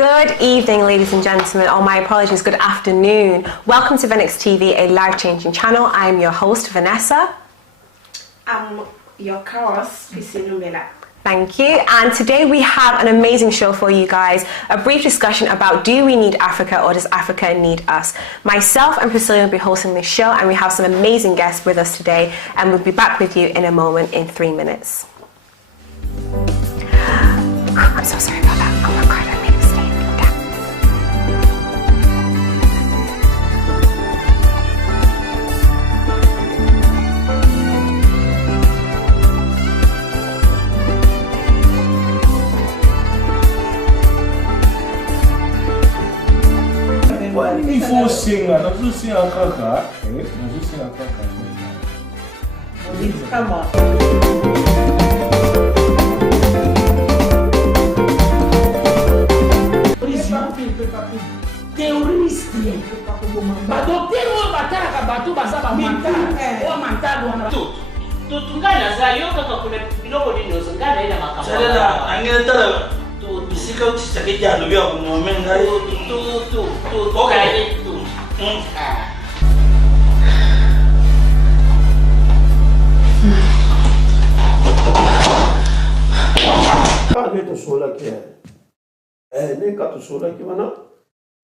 Good evening, ladies and gentlemen, or my apologies, good afternoon. Welcome to Venics TV, a life-changing channel. I'm your host, Vanessa. I'm your co-host, PRSENTS. Thank you. And today we have an amazing show for you guys. A brief discussion about do we need Africa or does Africa need us? Myself and Priscilla will be hosting this show, and we have some amazing guests with us today, and we'll be back with you in a moment in 3 minutes. I'm so sorry about that. Oh my God, I made a mistake. Il faut sing, nós vamos sing a caca, nós vamos sing a caca. Come on. Terroriste. Batotero bataka batu basaba mantalo. Tutungana za yoka kakuna biloko dinozo ngana ina makambo. Sala angela tu bisika utisake jalo bya kunomenga tu okay tu. Kane to sola ke ne ka to sola ke bana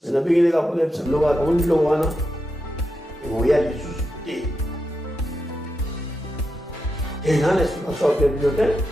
na bigile ka pole psa loga ka un lowana mo ya Jesus te nane so so ke biblioteca.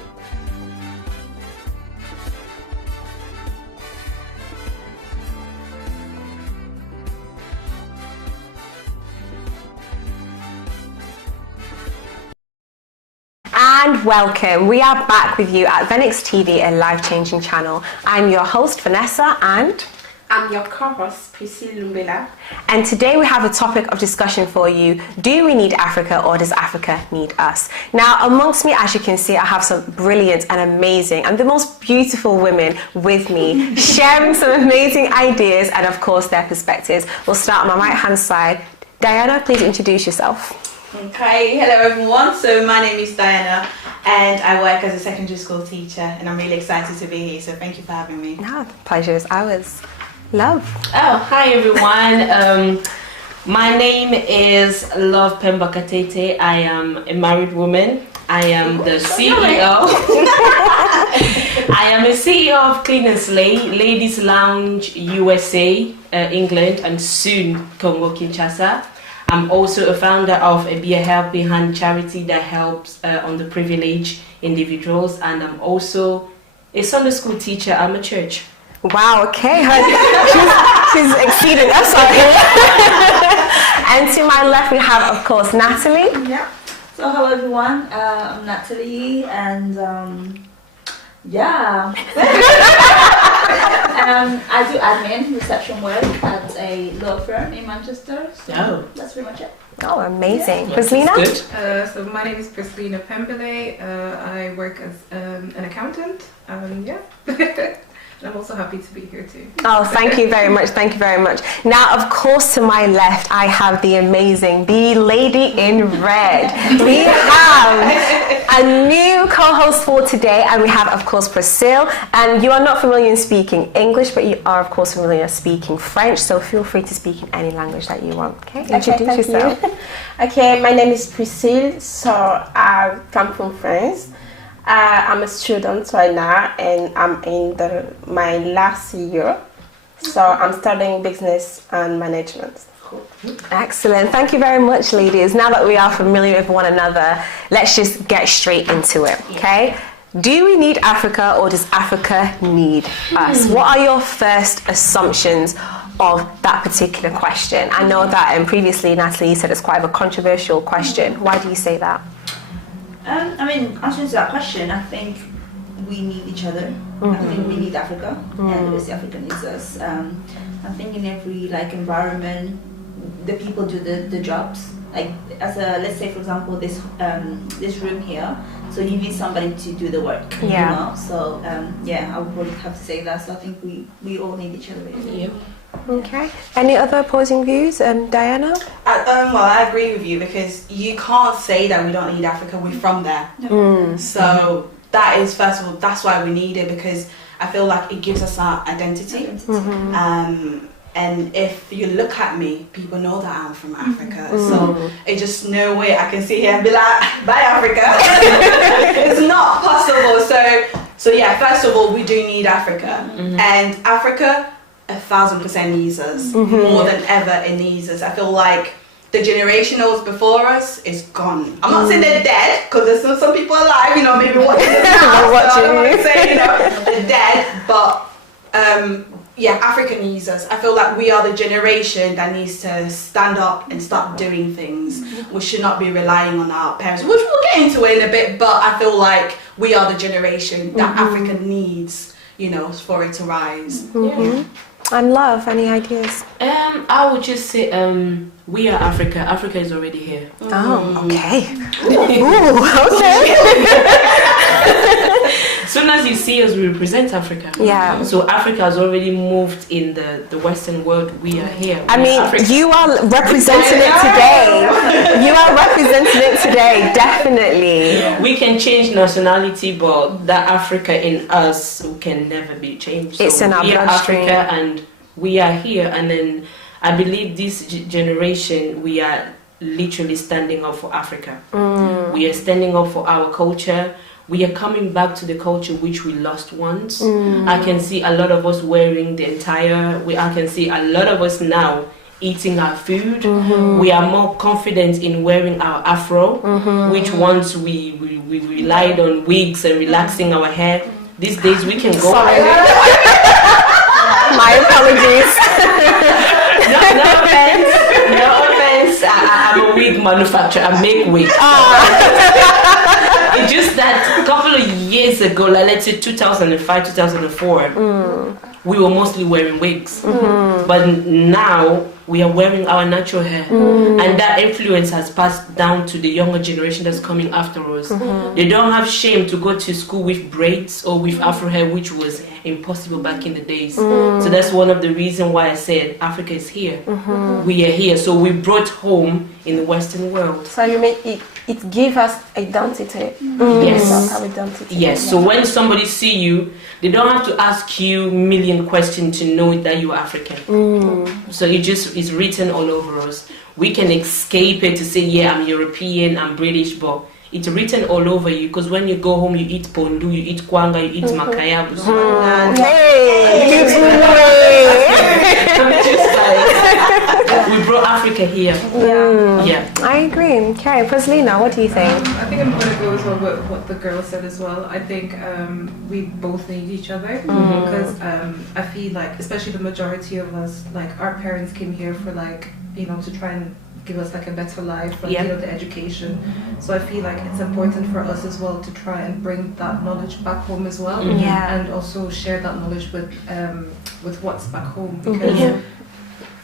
And welcome. We are back with you at Venics TV, a life-changing channel. I'm your host, Vanessa, and I'm your co-host, PRSENTS. And today we have a topic of discussion for you. Do we need Africa or does Africa need us? Now, amongst me, as you can see, I have some brilliant and amazing and the most beautiful women with me, sharing some amazing ideas and, of course, their perspectives. We'll start on my right-hand side. Diana, please introduce yourself. Okay, hello everyone. So my name is Diana and I work as a secondary school teacher, and I'm really excited to be here. So thank you for having me. No, the pleasure is ours. Love. Oh, hi everyone. My name is Love Pembakatete. I am a married woman. I am the CEO. I am a CEO of Clean and Slay, Ladies Lounge USA, England, and soon Congo Kinshasa. I'm also a founder of a Be a Helping Hand charity that helps underprivileged individuals, and I'm also a Sunday school teacher. I'm a church. Wow, okay. She's exceeding us out here. And to my left we have, of course, Natalie. Yeah. So hello everyone, I'm Natalie, and yeah. I do admin reception work at a law firm in Manchester. So that's pretty much it. Oh, amazing. Yeah. Prislina? Good. So my name is Prislina Pembele. I work as an accountant. Yeah. And I'm also happy to be here too. Oh, thank you very much. Thank you very much. Now, of course, to my left, I have the amazing, the lady in red. We have a new co-host for today, and we have, of course, Priscilla. And you are not familiar in speaking English, but you are, of course, familiar speaking French. So feel free to speak in any language that you want. Okay, introduce yourself. Okay, my name is Priscilla. So I come from France. I'm a student right now, and I'm in my last year. So I'm studying business and management. Excellent. Thank you very much, ladies. Now that we are familiar with one another, let's just get straight into it, okay? Do we need Africa or does Africa need us? What are your first assumptions of that particular question? I know that previously, Natalie, said it's quite a controversial question. Why do you say that? I mean, answering to that question, I think we need each other. I think we need Africa, and obviously Africa needs us. I think in every environment, the people do the jobs. Like let's say for example this room here. So you need somebody to do the work. Yeah. You know? So yeah, I would probably have to say that. So I think we all need each other. Really. Yeah. Okay. Any other opposing views, Diana? Well, I agree with you, because you can't say that we don't need Africa. We're from there. So that is, first of all, that's why we need it, because I feel like it gives us our identity. And if you look at me, people know that I'm from Africa. So it's just no way I can sit here and be like, bye Africa. It's not possible. So yeah, first of all, we do need Africa. And Africa, 1,000% needs us. More than ever, it needs us. I feel like the generationals before us is gone. I'm not saying they're dead, because there's still some people alive, you know, maybe watching this now. So I'm not saying, you know, they're dead, but yeah, Africa needs us. I feel like we are the generation that needs to stand up and start doing things. We should not be relying on our parents, which we'll get into it in a bit, but I feel like we are the generation that Africa needs, you know, for it to rise. And Love, any ideas? I would just say we are Africa. Africa is already here. Oh, okay. Ooh, okay. As soon as you see us, we represent Africa. Yeah. So Africa has already moved in the Western world. We are here. I mean, you are representing it today. You are representing it today, definitely. We can change nationality, but that Africa in us can never be changed. So it's in our we are bloodstream. Africa, and we are here. And then I believe this generation, we are literally standing up for Africa. We are standing up for our culture. We are coming back to the culture which we lost once. I can see a lot of us wearing the entire. I can see a lot of us now eating our food. We are more confident in wearing our afro, which once we relied on wigs and relaxing our hair. These days we can go. My apologies. No offense. No offense. I'm a wig manufacturer. I make wigs. It's just that a couple of years ago, like let's say 2005, 2004, we were mostly wearing wigs. But now we are wearing our natural hair. And that influence has passed down to the younger generation that's coming after us. They don't have shame to go to school with braids or with afro hair, which was impossible back in the days. So that's one of the reasons why I said Africa is here. We are here. So we brought home in the Western world. So you mean it gives us identity. Yes. Our identity. Yes. So when somebody see you, they don't have to ask you million questions to know that you are African. So it just is written all over us. We can escape it to say, yeah, I'm European, I'm British, but it's written all over you, because when you go home, you eat pondu, you eat kwanga, you eat makayabu. I'm just like, we brought Africa here. Yeah. I agree. Okay, Preslina, what do you think? I think I'm going to go as well with what the girl said as well. I think we both need each other, because I feel like, especially the majority of us, like our parents came here for like, you know, to try and give us like a better life, like, you know, the education. So I feel like it's important for us as well to try and bring that knowledge back home as well, and also share that knowledge with what's back home, because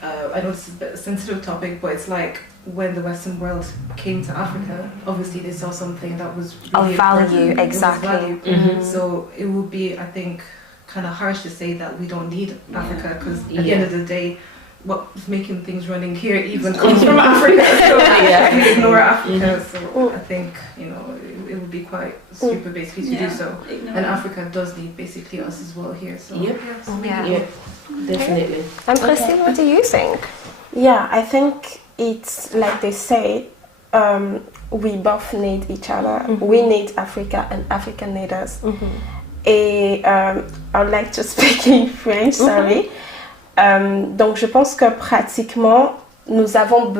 I know it's a bit sensitive topic, but it's like when the Western world came to Africa, obviously they saw something that was really of value, important. exactly. So it would be, I think, kind of harsh to say that we don't need Africa, because at the end of the day, what's making things running here even comes from Africa. So we ignore Africa. So I think, you know, it would be quite stupid basically to do so. And Africa does need basically us as well here. So definitely. And Priscilla, what do you think? Yeah, I think it's like they say, we both need each other. We need Africa and Africa need us. Et I would like to speak in French, sorry. Donc je pense que pratiquement nous avons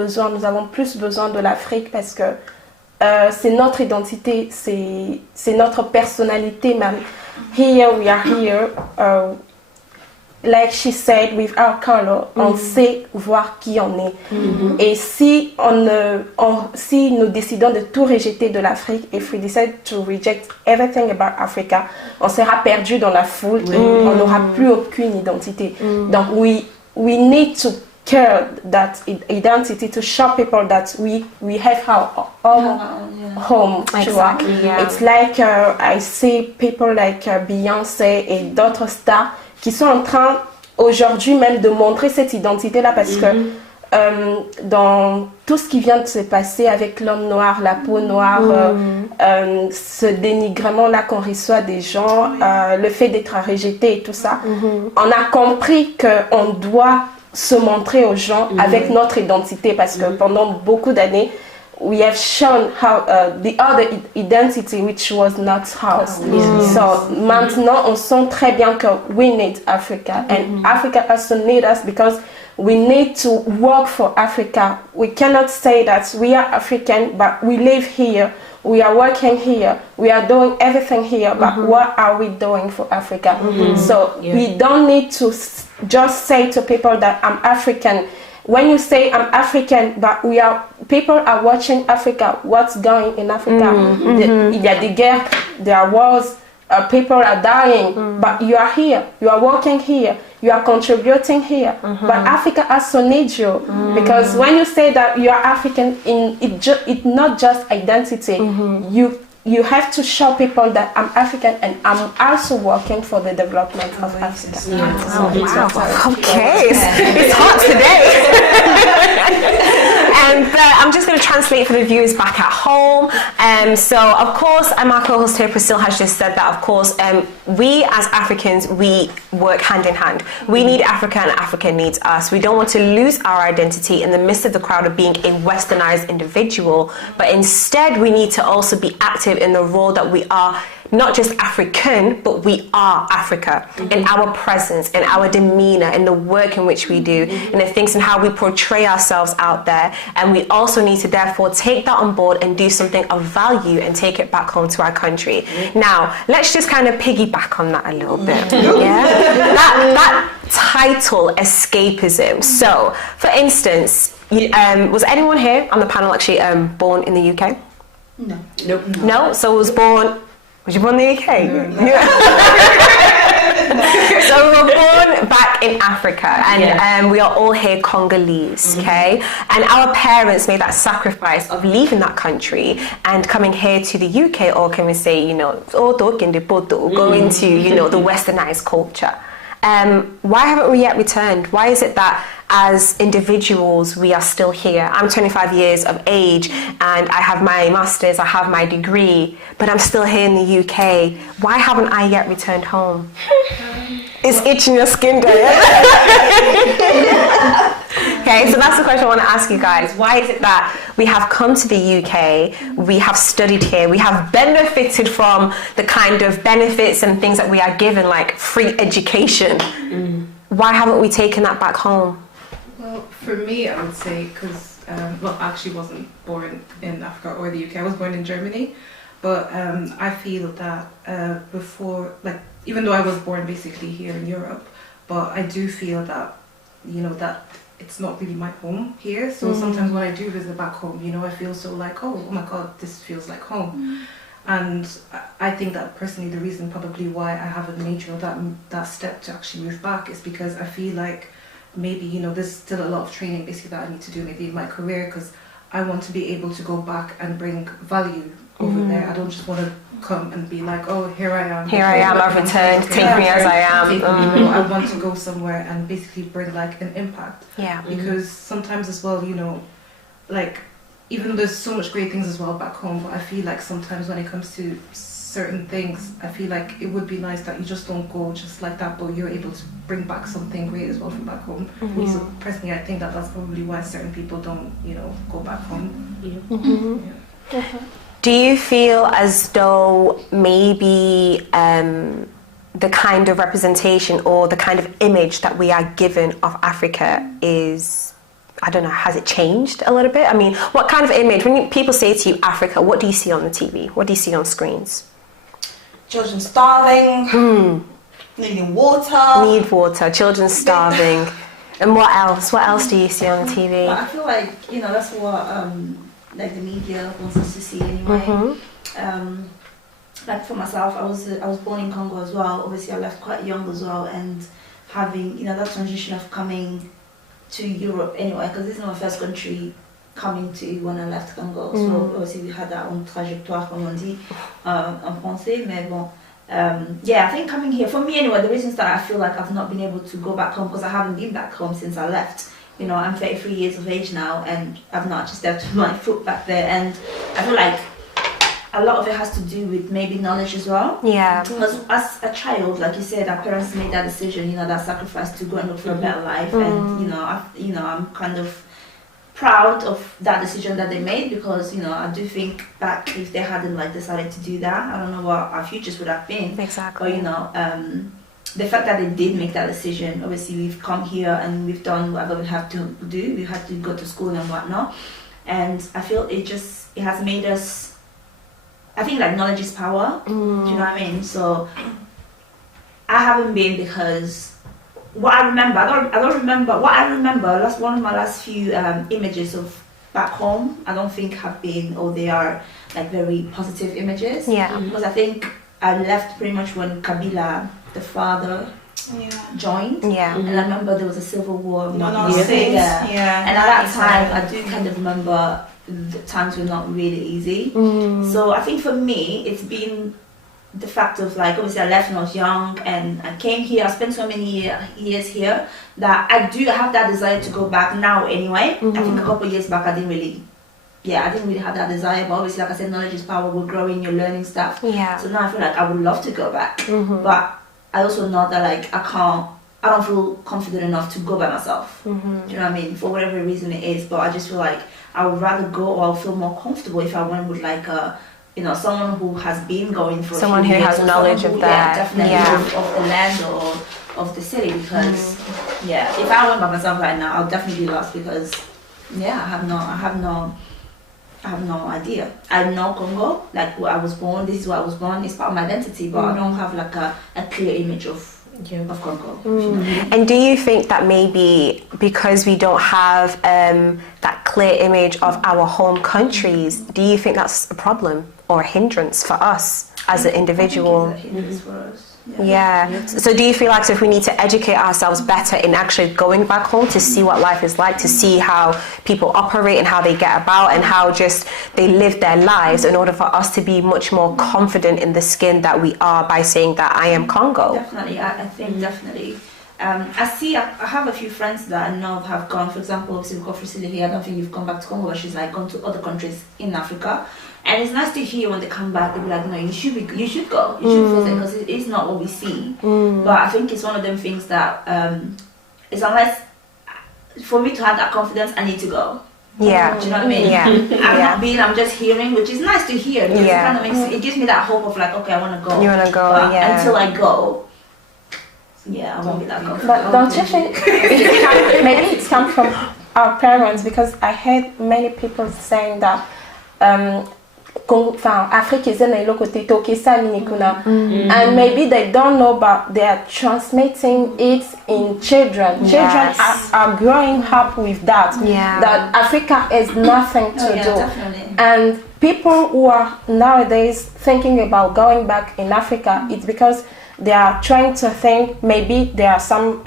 plus besoin de l'Afrique, parce que c'est notre identité, c'est notre personnalité même. Here we are here, like she said, with our color, on sait voir qui on est. Et si si nous décidons de tout rejeter de l'Afrique, if we decide to reject everything about Africa, on sera perdu dans la foule, on n'aura plus aucune identité. Donc we need to care that identity, to show people that we have our own home. Exactly, yeah. It's like I see people like Beyoncé et d'autres stars qui sont en train aujourd'hui même de montrer cette identité-là, parce que dans tout ce qui vient de se passer avec l'homme noir, la peau noire, ce dénigrement-là qu'on reçoit des gens, le fait d'être rejeté et tout ça, on a compris qu'on doit se montrer aux gens avec notre identité parce que pendant beaucoup d'années, we have shown how the other identity which was not ours. So maintenant, on sent très bien que we need Africa and Africa also need us because we need to work for Africa. We cannot say that we are African, but we live here. We are working here. We are doing everything here, but what are we doing for Africa? So we don't need to just say to people that I'm African. When you say I'm African, but people are watching Africa, what's going in Africa? Il y a des guerres, there are wars, people are dying, but you are here, you are working here, you are contributing here. But Africa also needs you because when you say that you are African, it's not just identity. You have to show people that I'm African and I'm also working for the development of Africa. Okay, it's hot today. And I'm just going to translate for the viewers back at home. So, of course, my co-host here, Priscilla, has just said that, of course, we as Africans, we work hand in hand. We need Africa and Africa needs us. We don't want to lose our identity in the midst of the crowd of being a westernized individual, but instead we need to also be active in the role that we are not just African, but we are Africa in our presence, in our demeanor, in the work in which we do, in the things and how we portray ourselves out there. And we also need to therefore take that on board and do something of value and take it back home to our country. Now, let's just kind of piggyback on that a little bit. That title, escapism. So, for instance, was anyone here on the panel actually born in the UK? No. Nope. No? So was you born in the UK? Yeah. So we were born back in Africa and we are all here Congolese, okay? And our parents made that sacrifice of leaving that country and coming here to the UK, or can we say, going to, the westernized culture. Why haven't we yet returned? Why is it that as individuals we are still here? I'm 25 years of age and I have my master's, I have my degree, but I'm still here in the UK. Why haven't I yet returned home? It's itching your skin, guys. Okay, so that's the question I want to ask you guys. Why is it that we have come to the UK, we have studied here, we have benefited from the kind of benefits and things that we are given, like free education? Why haven't we taken that back home? Well, for me, I would say, because, I actually wasn't born in Africa or the UK, I was born in Germany, but I feel that before, even though I was born basically here in Europe, but I do feel that, that it's not really my home here. So sometimes when I do visit back home, I feel so like, oh my God, this feels like home. And I think that personally the reason probably why I haven't made that step to actually move back is because I feel like maybe, there's still a lot of training basically that I need to do maybe in my career, because I want to be able to go back and bring value over there. I don't just want to come and be like, oh, here I am. I've returned, take me as I am. I want to go somewhere and basically bring an impact. Yeah. Because sometimes as well, even though there's so much great things as well back home, but I feel like sometimes when it comes to certain things, I feel like it would be nice that you just don't go just like that, but you're able to bring back something great as well from back home. So personally, I think that that's probably why certain people don't, go back home. Do you feel as though maybe the kind of representation or the kind of image that we are given of Africa is, I don't know, has it changed a little bit? I mean, what kind of image, when people say to you Africa, what do you see on the TV? What do you see on screens? Children starving, needing water. Need water, children starving. And what else? What else do you see on the TV? Well, I feel like, that's what the media wants us to see anyway. Like for myself, I was born in Congo as well. Obviously I left quite young as well, and having that transition of coming to Europe anyway, because this is my first country coming to when I left Congo. So obviously we had our own trajectoire, comme on dit en français, mais bon. I think coming here, for me anyway, the reasons that I feel like I've not been able to go back home, because I haven't been back home since I left, you know, I'm 33 years of age now, and I've not just stepped my foot back there. And I feel like a lot of it has to do with maybe knowledge as well. Yeah. Because as a child, like you said, our parents made that decision, you know, that sacrifice to go and look for a better life. And you know, I'm kind of proud of that decision that they made, because you know, I do think back, if they hadn't like decided to do that, I don't know what our futures would have been. Exactly. But you know, the fact that they did make that decision, obviously we've come here and we've done whatever we have to do. We had to go to school and whatnot, and I feel it has made us, I think, like, knowledge is power. Do you know what I mean? So I haven't been, because what I remember, one of my last few images of back home, I don't think have been, or they are like very positive images. Yeah. Because I think I left pretty much when Kabila, the father, joined. Yeah. And I remember there was a civil war. No, Yeah. Yeah. And at that time, I do kind of remember the times were not really easy. So I think for me, it's been the fact of, like, obviously I left when I was young, and I came here, I spent so many years here, that I do have that desire to go back now anyway. I think a couple of years back I didn't really have that desire, but obviously, like I said, knowledge is power. We're growing, you're learning stuff. Yeah. So now I feel like I would love to go back, but I also know that, like, I don't feel confident enough to go by myself. Do you know what I mean? For whatever reason it is, but I just feel like I would rather go, or I'll feel more comfortable if I went with, like, you know, someone who has been going for someone a few who years, has knowledge of that. Definitely of the land or of the city, because if I went by myself right now, I'll definitely be lost, because I have no idea. I know Congo, like where I was born, this is where I was born, it's part of my identity, but I don't have like a clear image of Congo. And do you think that maybe because we don't have that clear image of our home countries, do you think that's a problem or a hindrance for us as an individual? I think it's a hindrance for us. Yeah. So do you feel like if we need to educate ourselves better in actually going back home to see what life is like, to see how people operate and how they get about and how just they live their lives, in order for us to be much more confident in the skin that we are by saying that I am Congo? Definitely, I think definitely. I have a few friends that I know have gone, for example, obviously we've got Priscilla here, I don't think you've gone back to Congo, but she's like gone to other countries in Africa. And it's nice to hear when they come back, they'll be like, no, you should go, you should visit, because it is not what we see. But I think it's one of them things that, it's unless, for me to have that confidence, I need to go. Yeah. Do you know what I mean? Yeah. I'm just hearing, which is nice to hear, because it kind of makes it gives me that hope of like, okay, I want to go. You want to go, but until I go, I won't be that confident. But don't you think maybe it's come from our parents? Because I heard many people saying that Afrique is in and maybe they don't know, but they are transmitting it in children. Children are growing up with that. That Africa is nothing to do. Definitely. And people who are nowadays thinking about going back in Africa, it's because they are trying to think maybe there are some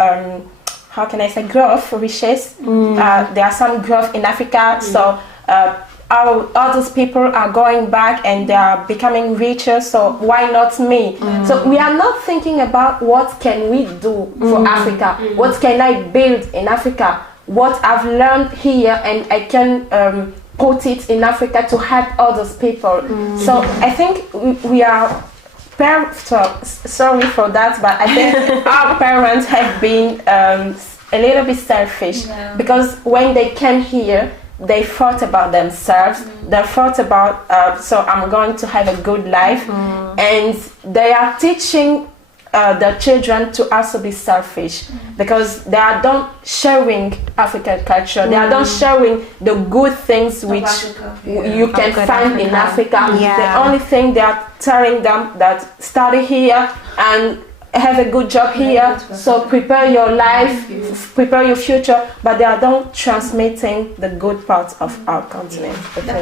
how can I say, growth, riches. There are some growth in Africa, so all those people are going back and they are becoming richer, so why not me? So we are not thinking about what can we do for Africa, what can I build in Africa, what I've learned here and I can put it in Africa to help others people. So I think we are sorry for that, but I think our parents have been a little bit selfish, because when they came here, they thought about themselves, they thought about, so I'm going to have a good life, and they are teaching the children to also be selfish, because they are not showing African culture, they are not showing the good things which you can find in Africa. The only thing they are telling them that study here and have a good job here, so prepare your life, prepare your future, but they are not transmitting the good parts of our continent. Can I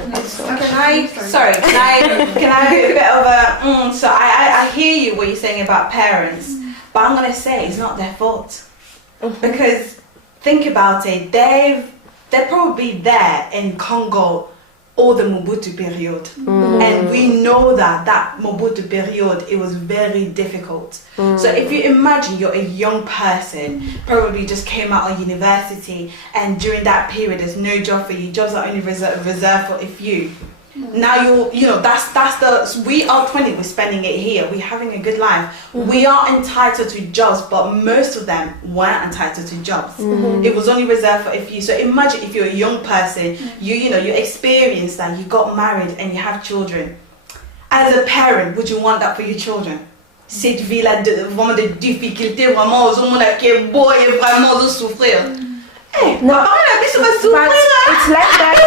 a bit of a so I hear you what you're saying about parents, but I'm gonna say it's not their fault, because think about it, they're probably there in Congo all the Mobutu period. And we know that Mobutu period, it was very difficult. So if you imagine you're a young person, probably just came out of university, and during that period there's no job for you, jobs are only reserved for a few. Now we are 20, we're spending it here, we're having a good life. We are entitled to jobs, but most of them weren't entitled to jobs. It was only reserved for a few. So imagine if you're a young person, you experienced that, you got married and you have children. As a parent, would you want that for your children? Cette vie-là, vraiment des difficultés, vraiment, aux hommes là qui est beau et vraiment de souffrir. No, but it's like that.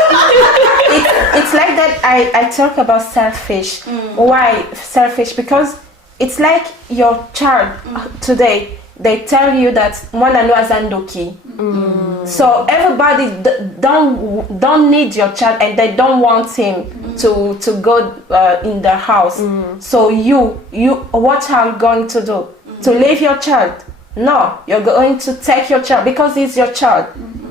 It's like that. I talk about selfish. Why selfish? Because it's like your child today. They tell you that mwana no azandoki. So everybody don't need your child, and they don't want him to go in their house. So you what are you going to do? To leave your child? No, you're going to take your child because it's your child.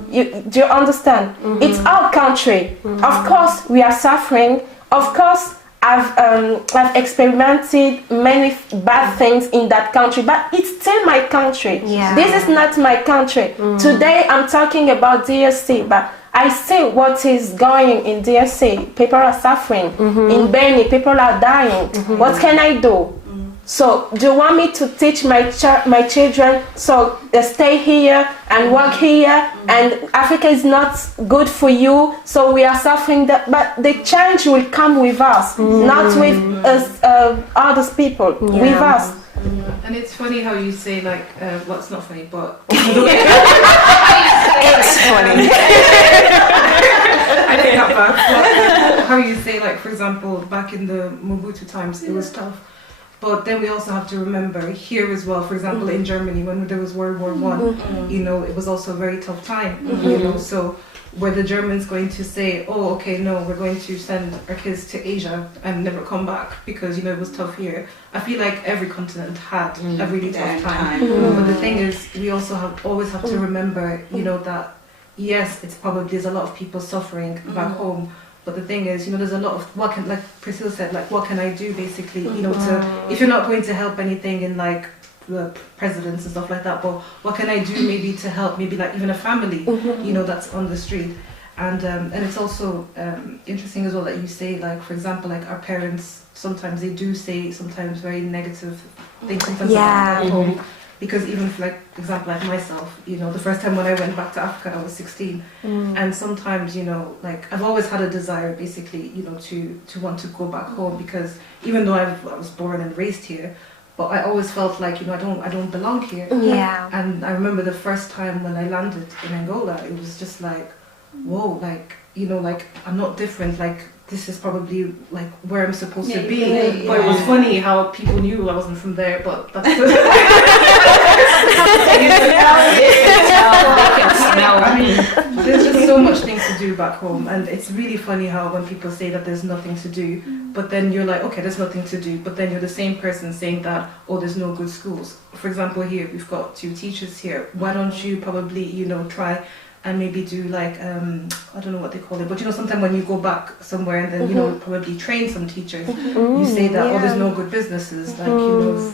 Do you understand? It's our country. Of course, we are suffering. Of course, I've experimented many bad things in that country, but it's still my country. This is not my country. Today, I'm talking about DRC, but I see what is going in DRC. People are suffering. In Beni, people are dying. What can I do? So, do you want me to teach my children, so stay here and work here, and Africa is not good for you, so we are suffering that, but the change will come with us, not with us, other people, with us. And it's funny how you say, like, well, it's not funny, but It's funny. I think not bad. But how you say, like, for example, back in the Mobutu times, it was tough. But then we also have to remember here as well, for example, in Germany, when there was World War I, you know, it was also a very tough time, you know, so were the Germans going to say, oh, okay, no, we're going to send our kids to Asia and never come back because, you know, it was tough here? I feel like every continent had a really tough time. But the thing is, we also always have to remember, you know, that yes, there's a lot of people suffering back home. But the thing is, you know, there's a lot of, like Priscilla said, like, what can I do, basically, you know, if you're not going to help anything in, like, the presidents and stuff like that, but what can I do maybe to help, maybe, like, even a family, you know, that's on the street. And it's also interesting as well that you say, like, for example, like, our parents, sometimes they do say sometimes very negative things sometimes at home. Because even for, like, example, like myself, you know, the first time when I went back to Africa, I was 16. And sometimes, you know, like, I've always had a desire, basically, you know, to want to go back home, because even though I was born and raised here, but I always felt like, you know, I don't belong here. And I remember the first time when I landed in Angola, it was just like, whoa, like, you know, like, I'm not different, like, this is probably like where I'm supposed to be. But it was funny how people knew I wasn't from there, but that's I mean, there's just so much things to do back home, and it's really funny how when people say that there's nothing to do, but then you're like, okay, there's nothing to do, but then you're the same person saying that, oh, there's no good schools. For example, here we've got 2 teachers here. Why don't you probably, you know, try and maybe do like, I don't know what they call it, but you know, sometimes when you go back somewhere and then, you know, probably train some teachers, you say that, oh, there's no good businesses, like, you know,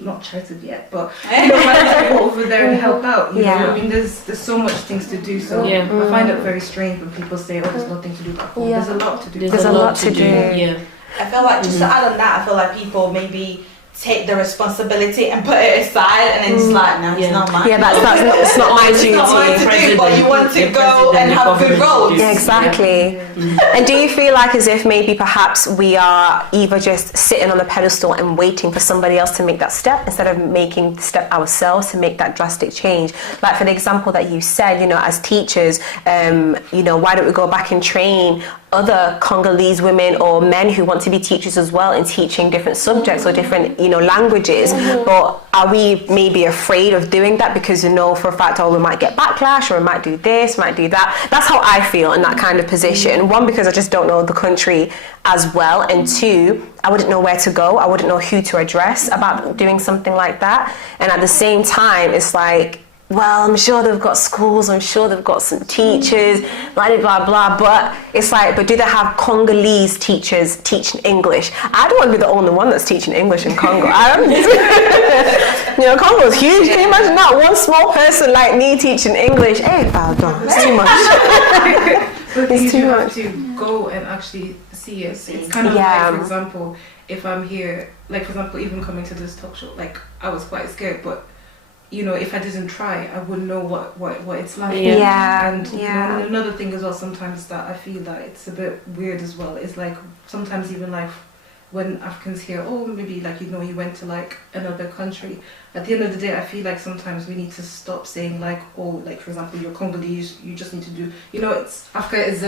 not chartered yet, but you know, manage to go over there and help out, you know, I mean, there's so much things to do, so I find it very strange when people say, oh, there's nothing to do back home. There's a lot to do. There's a lot to do. I feel like, just to add on that, I feel like people maybe take the responsibility and put it aside, and then it's like, no, it's not mine. It's not my duty. It's not mine to do, but you want to go and have good roles. Yeah, exactly. And do you feel like as if maybe perhaps we are either just sitting on a pedestal and waiting for somebody else to make that step instead of making the step ourselves to make that drastic change? Like for the example that you said, you know, as teachers, you know, why don't we go back and train other Congolese women or men who want to be teachers as well in teaching different subjects or different, you know, languages? But are we maybe afraid of doing that because, you know, for a fact, oh, we might get backlash, or we might do this, might do that? That's how I feel in that kind of position. One, because I just don't know the country as well, and two, I wouldn't know where to go. I wouldn't know who to address about doing something like that. And at the same time, it's like well, I'm sure they've got schools, I'm sure they've got some teachers, blah, blah, blah, but it's like, but do they have Congolese teachers teaching English? I don't want to be the only one that's teaching English in Congo. Congo is huge. Can you imagine that? One small person like me teaching English. Hey, pardon, it's too much. But It's you too have much. to go and actually see it. It's kind of like, for example, if I'm here, like for example, even coming to this talk show, like I was quite scared, but if I didn't try, I wouldn't know what it's like. And another thing as well, sometimes that I feel that it's a bit weird as well, is like sometimes even like when Africans hear, oh, maybe like, you went to like another country. At the end of the day, I feel like sometimes we need to stop saying like, oh, like for example, you're Congolese, you just need to do, it's Africa is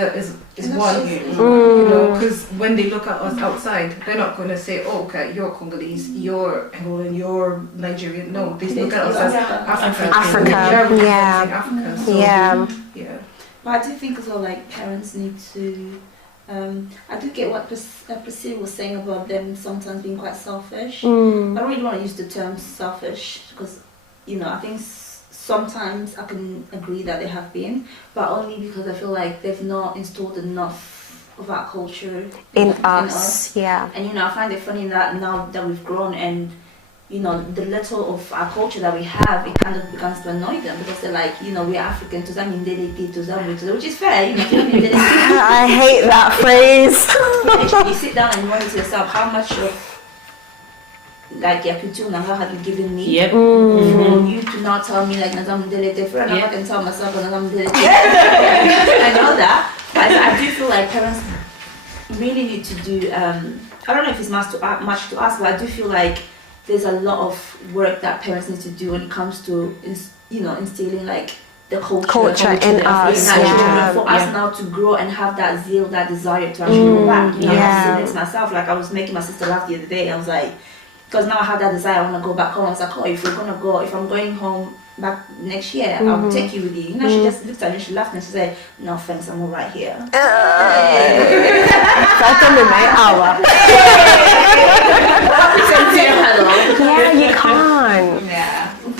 one, because when they look at us outside, they're not going to say, oh, okay, you're Congolese, you're Angolan, you're Nigerian. No, they look at us as Africa. Africa. So, But I do think as well, like parents need to. I do get what Priscilla was saying about them sometimes being quite selfish. I don't really want to use the term selfish because, I think sometimes I can agree that they have been, but only because I feel like they've not installed enough of our culture in us. And I find it funny that now that we've grown and the little of our culture that we have, it kind of begins to annoy them because they're like, we're African, which is fair, I hate that phrase. You sit down and wonder to yourself, how much of like Yakutu Nanga have you given me? For you to not tell me like Nazam Delete, for I can tell myself Nazam Delete. I know that, but I do feel like parents really need to do. I don't know if it's much to ask, but I do feel like there's a lot of work that parents need to do when it comes to instilling like the culture in us, for us now to grow and have that zeal, that desire to actually go back. I've seen it myself. Like I was making my sister laugh the other day. I was like, because now I have that desire, I want to go back home. I was like, oh, if I'm going home back next year, I'll take you with you. She just looked at me, she laughed and she said, no thanks, I'm all right here. You can't.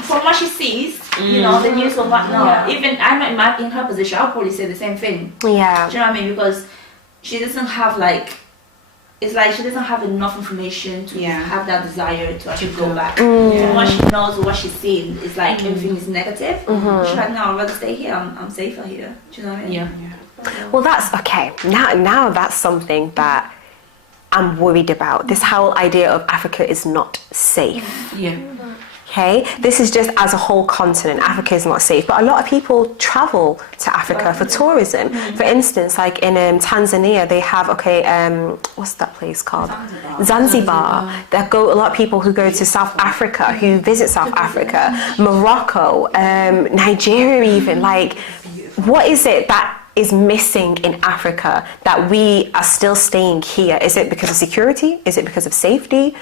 From what she sees, the news or whatnot, even I'm not in her position, I'll probably say the same thing. Do you know what I mean? Because she doesn't have it's like she doesn't have enough information to have that desire to actually go back. From what she knows or what she's seen, it's like everything is negative. She's like, no, I'd rather stay here, I'm safer here. Do you know what I mean? Well, that's okay. Now that's something that I'm worried about. This whole idea of Africa is not safe. Okay, this is just as a whole continent. Africa is not safe, but a lot of people travel to Africa for tourism. For instance, like in Tanzania, they have what's that place called? Zanzibar. There go a lot of people who go to South Africa, who visit South Africa, Morocco, Nigeria, even. Like, what is it that is missing in Africa that we are still staying here? Is it because of security? Is it because of safety?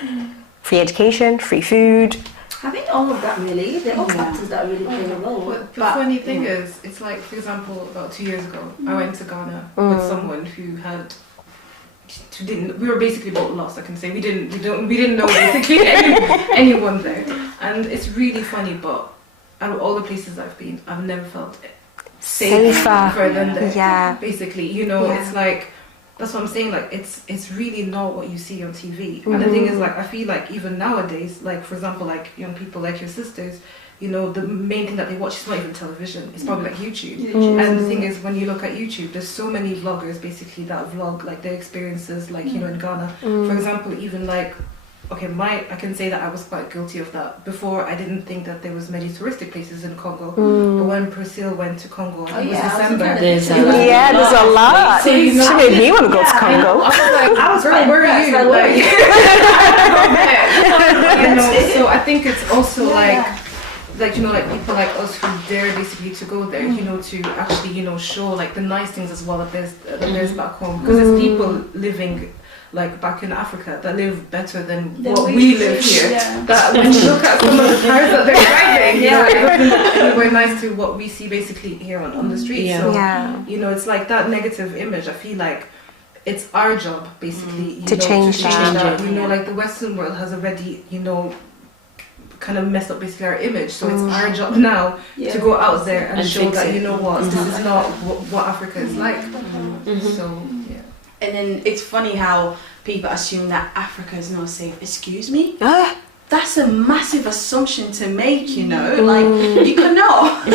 Free education, free food? I think all of that really, they're all factors that really play a role. But the funny thing is, it's like, for example, about 2 years ago, I went to Ghana with someone who we were basically both lost, I can say. We didn't know basically anyone there. And it's really funny, but out of all the places I've been, I've never felt safer than there. Basically, it's like, that's what I'm saying, like it's really not what you see on TV. And the thing is, like, I feel like even nowadays, like for example, like young people like your sisters, the main thing that they watch is not even television, it's probably like YouTube. And the thing is, when you look at YouTube, there's so many vloggers basically that vlog like their experiences, like in Ghana. For example, even like I can say that I was quite guilty of that. Before, I didn't think that there was many touristic places in Congo. But when Priscilla went to Congo, it was December. There's a lot. So, she made me want to go to Congo. I was like, girl, where are you? So I think it's also like people like us who dare basically to go there, to actually, show like the nice things as well that there's back home. Because there's people living like back in Africa that live better than what we live here. That when you look at some of the cars that they're driving, it doesn't anywhere nice to what we see basically here on the street. So it's like that negative image. I feel like it's our job basically to change that. Like the Western world has already kind of messed up basically our image. So it's our job now to go out there and show fix that, it. you know what, this is not what Africa is like. So, yeah. And then it's funny how people assume that Africa is not safe. Excuse me? That's a massive assumption to make, you know? Like, you cannot.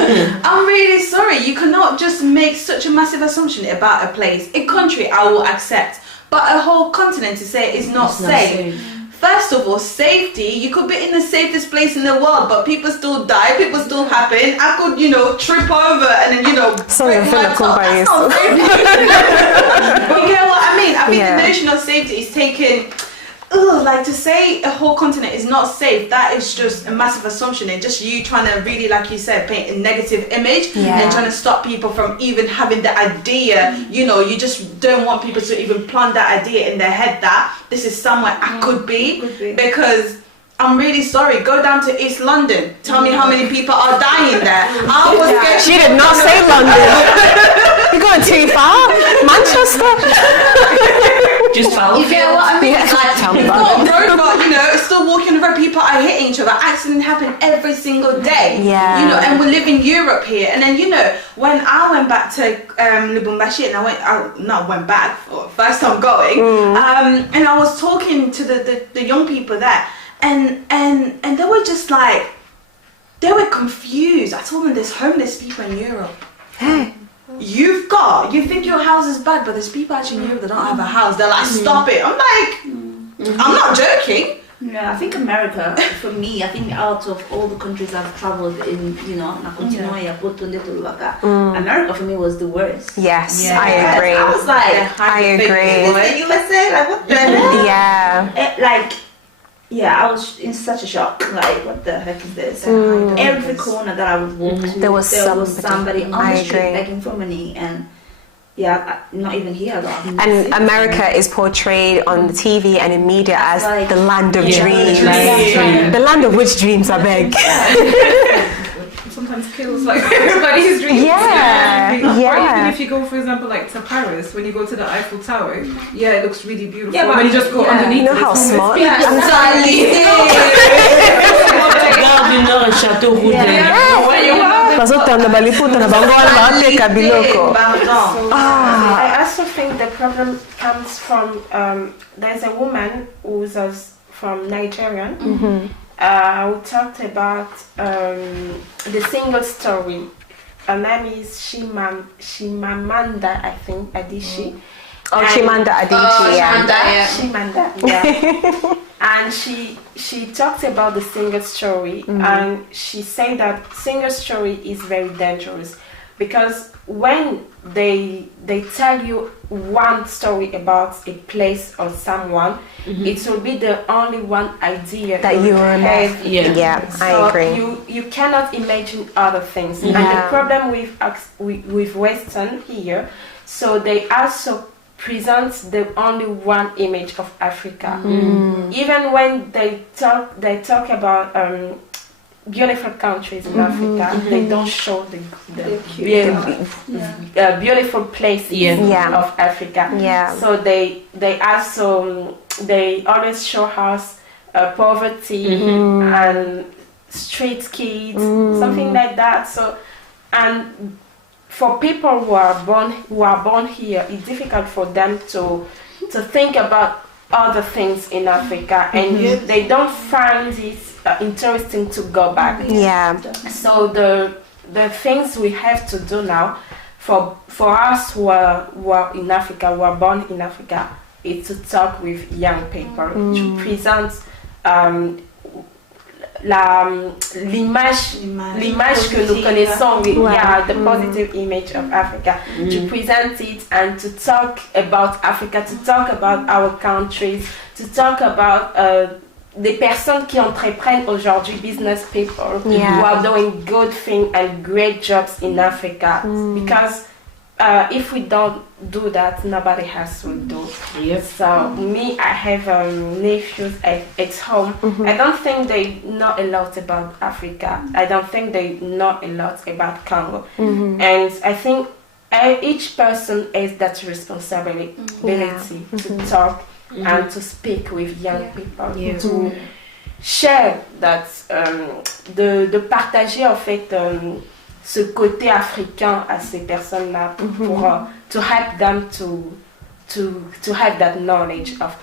I'm really sorry. You cannot just make such a massive assumption about a place. A country I will accept. But a whole continent to say it's not safe. First of all, safety. You could be in the safest place in the world, but people still die, people still happen. I could, you know, trip over and then, you know, break my toe. That's not safe. You get what I mean? I think the notion of safety is taken, like to say a whole continent is not safe, that is just a massive assumption. And just you trying to really, like you said, paint a negative image and trying to stop people from even having the idea, you know, you just don't want people to even plant that idea in their head that this is somewhere I could be. Because I'm really sorry, go down to East London, tell me how many people are dying there. I was scared. She did not say London. You're going too far. Manchester. Just follow. You get what I mean? Tell me You've about got a robot, you know, still walking on the road, people are hitting each other. Accidents happen every single day. Yeah. You know, and we live in Europe here. And then, you know, when I went back to Lubumbashi, and I went back for first time going, and I was talking to the young people there, and they were just like, they were confused. I told them there's homeless people in Europe. Hey. You think your house is bad, but there's people actually in Europe that don't have a house. They're like, stop it. I'm like, I'm not joking. Yeah, I think America, for me, I think out of all the countries I've traveled in, you know, America for me was the worst. Yes, I agree. I was like, I agree. the USA, like what the hell? Yeah. I was in such a shock. Like, what the heck is this? Every corner that I would walk to, there was somebody on the street begging for money, and not even here though. And America is portrayed on the TV and in media as like, the land of dreams. The land of which dreams, I beg. Sometimes kills like everybody's dreams. Or even if you go, for example, like to Paris, when you go to the Eiffel Tower, it looks really beautiful. Yeah, but when you just go underneath, you know how smart. I also think the problem comes from there's a woman who's from Nigeria who talked about the single story. Her name is Chimamanda, I think, Adichie. Chimamanda Adichie, Chimamanda. And she talked about the single story, and she said that single story is very dangerous because when they tell you one story about a place or someone, it will be the only one idea that you have. So I agree. You cannot imagine other things. And the problem with Western here, so they also present the only one image of Africa. Even when they talk about beautiful countries in Africa, they don't show the beautiful places of Africa. So they always show us poverty and street kids, something like that. So, and for people who are born here, it's difficult for them to think about other things in Africa, and they don't find it interesting to go back. So the things we have to do now for us who are in Africa, who are born in Africa, is to talk with young people, to present l'image que nous connaissons, the positive image of Africa, to present it and to talk about Africa, to talk about our countries, to talk about des personnes qui entreprennent aujourd'hui, business people who are doing good things and great jobs in Africa. Because if we don't do that, nobody else will do. So me, I have nephews at home. I don't think they know a lot about Africa. I don't think they know a lot about Congo. And I think each person has that responsibility to talk and to speak with young people, share that, de partager en fait ce côté africain à ces personnes-là pour to help them to have that knowledge of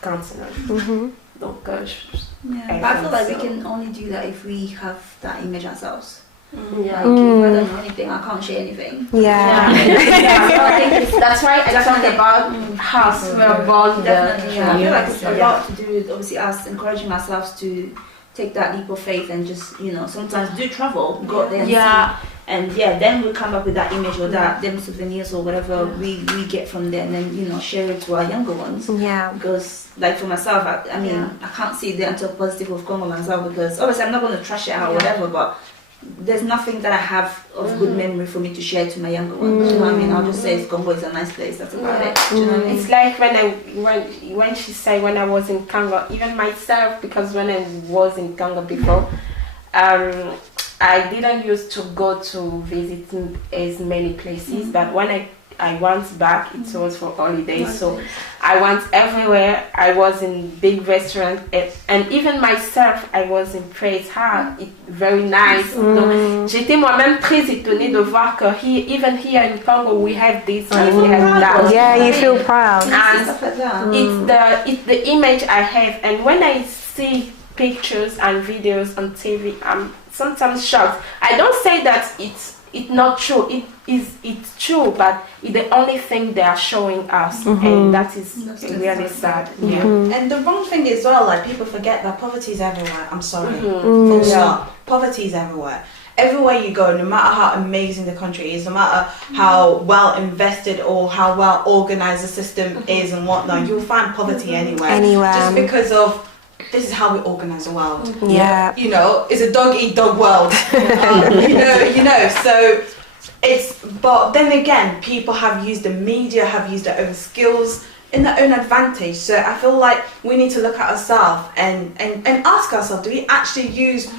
continent. Donc, yeah, but I feel like we can only do that if we have that image ourselves. Yeah. Like, if I don't know anything, I can't share anything. Yeah. So I think that's why I talked about us. We're born Definitely, yeah. I feel like it's a Yeah. lot to do with obviously us encouraging ourselves to take that leap of faith and just, you know, sometimes do travel, go out there and see. And yeah, then we come up with that image or them souvenirs or whatever we get from there, and then, you know, share it to our younger ones. Yeah. Because like for myself, I mean, I can't see the until positive of Congo myself, because obviously I'm not going to trash it out or whatever, but there's nothing that I have of good memory for me to share to my younger ones. Do you know what I mean? I'll just say Congo is a nice place. That's about it. Do you know what I mean? It's like when she said when I was in Congo, even myself, because when I was in Congo before, I didn't used to go to visit as many places, but when I went back, it was for holidays. So I went everywhere. I was in big restaurants, and even myself, I was impressed. It's very nice. Donc, j'étais moi-même très étonnée de voir que even here in Congo, we have this and we have that. Yeah, you feel proud. And it's the image I have. And when I see pictures and videos on TV, I'm sometimes shocked. I don't say that it's not true. It's true, but it's the only thing they are showing us, and that is really sad. Yeah. And the wrong thing is, well, like, people forget that poverty is everywhere. I'm sorry. Full stop. Poverty is everywhere. Everywhere you go, no matter how amazing the country is, no matter how well invested or how well organized the system is and whatnot, you'll find poverty anywhere. Just because of this is how we organize the world. Yeah. You know, it's a dog eat dog world. you know, so but then again, people have used the media, have used their own skills in their own advantage. So I feel like we need to look at ourselves and ask ourselves, do we actually use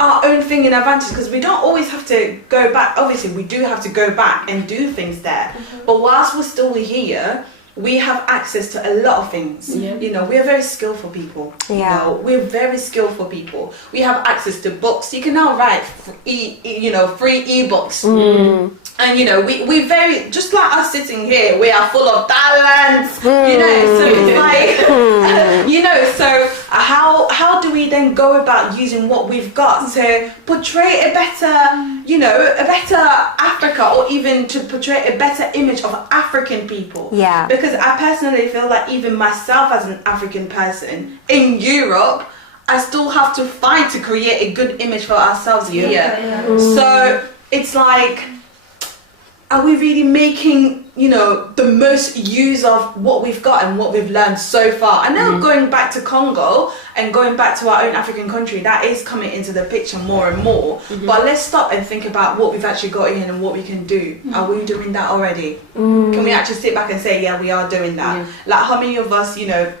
our own thing in advantage? Because we don't always have to go back. Obviously, we do have to go back and do things there. But whilst we're still here, we have access to a lot of things. You know, we are very skillful people. You know, we're very skillful people. We have access to books. You can now write free ebooks. And you know, we very, just like us sitting here, we are full of talent. You know, so it's like, you know, so how do we then go about using what we've got to portray a better, you know, a better Africa, or even to portray a better image of African people? Yeah. Because I personally feel like even myself as an African person in Europe, I still have to fight to create a good image for ourselves here. So it's like, are we really making, you know, the most use of what we've got and what we've learned so far? I know going back to Congo and going back to our own African country, that is coming into the picture more and more. But let's stop and think about what we've actually got here and what we can do. Are we doing that already? Can we actually sit back and say, yeah, we are doing that? Like, how many of us, you know,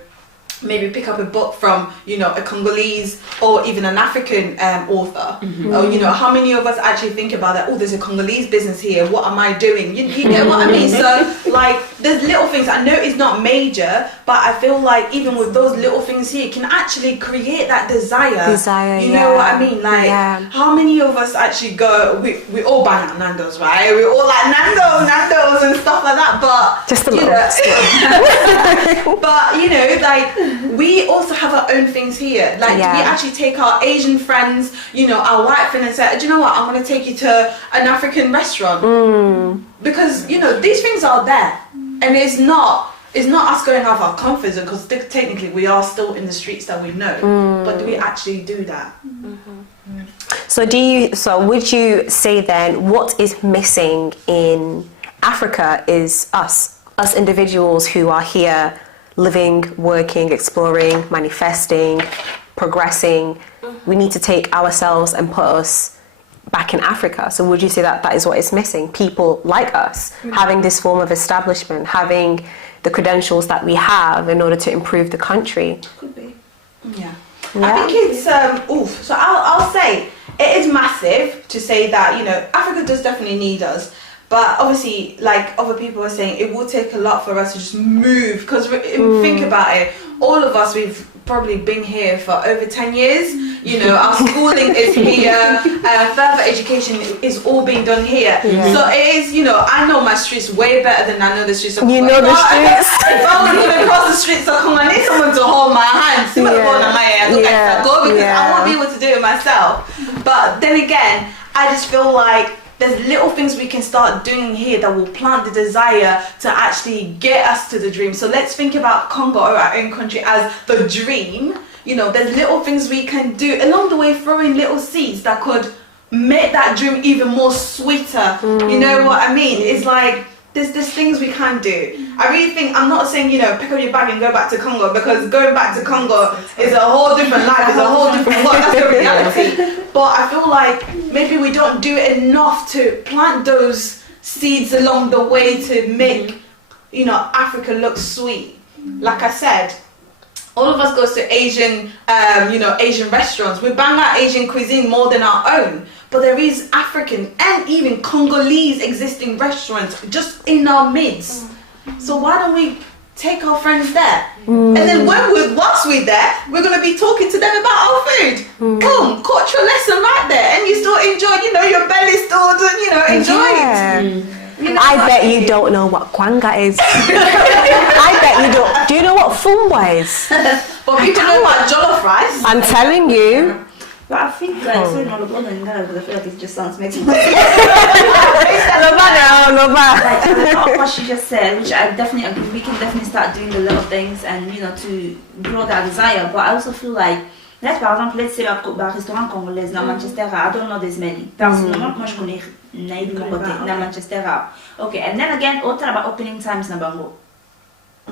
maybe pick up a book from, you know, a Congolese or even an African author? Or, you know, how many of us actually think about that? Oh, there's a Congolese business here. What am I doing? You get what I mean? So, like, there's little things. I know it's not major, but I feel like even with those little things here, can actually create that desire. You know what I mean? Like, how many of us actually go? We all bang at Nando's, right? We all like Nando's and stuff like that. But just a little. But you know, like, we also have our own things here. Like, do we actually take our Asian friends, you know, our white friends, and say, do you know what, I'm going to take you to an African restaurant? Because, you know, these things are there. And it's not us going out of our comfort zone, because technically we are still in the streets that we know. But do we actually do that? So would you say then what is missing in Africa is us individuals who are here living, working, exploring, manifesting, progressing? We need to take ourselves and put us back in Africa. So would you say that is what is missing? People like us having this form of establishment, having the credentials that we have in order to improve the country? Could be. Yeah. I think it's so I'll say it is massive to say that, you know, Africa does definitely need us. But obviously, like other people are saying, it will take a lot for us to just move. Because think about it, all of us, we've probably been here for over 10 years. You know, our schooling is here, further education is all being done here. So it is, you know, I know my streets way better than I know the streets of Congo. You know the streets. If I was even across the streets of Congo, I need someone to hold my hand. See what's going on my head. Go because I won't be able to do it myself. But then again, I just feel like there's little things we can start doing here that will plant the desire to actually get us to the dream. So let's think about Congo or our own country as the dream. You know, there's little things we can do along the way, throwing little seeds that could make that dream even more sweeter. You know what I mean? It's like there's things we can do. I really think, I'm not saying, you know, pick up your bag and go back to Congo, because going back to Congo is a whole different life, it's a whole different world, that's the reality. But I feel like maybe we don't do enough to plant those seeds along the way to make, you know, Africa look sweet. Like I said, all of us goes to Asian, you know, Asian restaurants. We bang out Asian cuisine more than our own. But there is African and even Congolese existing restaurants just in our midst. So why don't we take our friends there? And then once we're there, we're going to be talking to them about our food. Boom, cultural lesson right there. And you still enjoy, you know, your belly still, you know, enjoy it. You know, I bet you don't know what kwanga is. I bet you don't. Do you know what fumba is? But people know about jollof rice. I'm telling you. But I think like sorry, not the in Ghana because I feel like it just sounds making sense. Like what she just said, which I definitely agree. We can definitely start doing the little things and you know to grow that desire. But I also feel like let's say restaurant congolais dans Manchester. I don't know there's many. Personnellement, moi je connais Naïd mon côté dans Manchester. Okay, and then again, autant about opening times na Bango.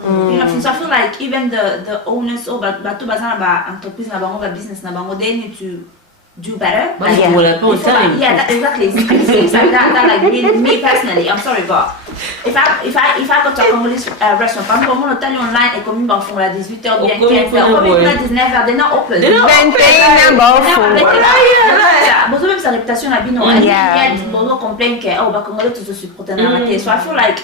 You know, so I feel like even the owners or batu bazana ba entreprise na bango ba business na bango, they need to do better. Like, exactly. It's like that like me personally, I'm sorry, but if I go to a Congolese restaurant, I'm going to tell you online et comme ils vont faire à 18h bien 15h, 19h, they're not open. They're not open. But même sa réputation a bino, and yet Bono complain que oh ba Congolais tout se supportent na maté. So I feel like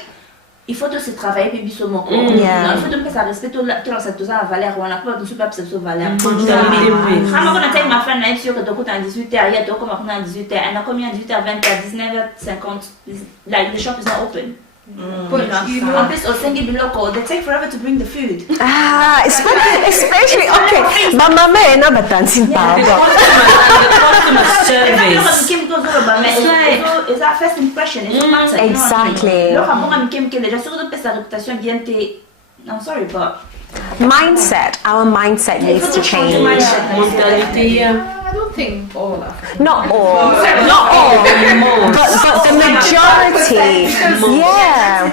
il faut se travailler puis biso mon corps. Il faut donc ça respecter tout cette la valeur on a pas de super cette valeur. I'm gonna take my friend next year que donc à 18h hier donc comme on a 18h and combien 18h 20h 19h50 like the shop is not open. En plus, au Sengi Biloko, they take forever to bring the food. Especially okay. But mama is not dancing power. Customer service. It's our first impression. It's matter. Exactly. I'm sorry, but mindset. Our mindset needs to change. I don't think all Africans. Not all. Not all. But the majority. Yeah.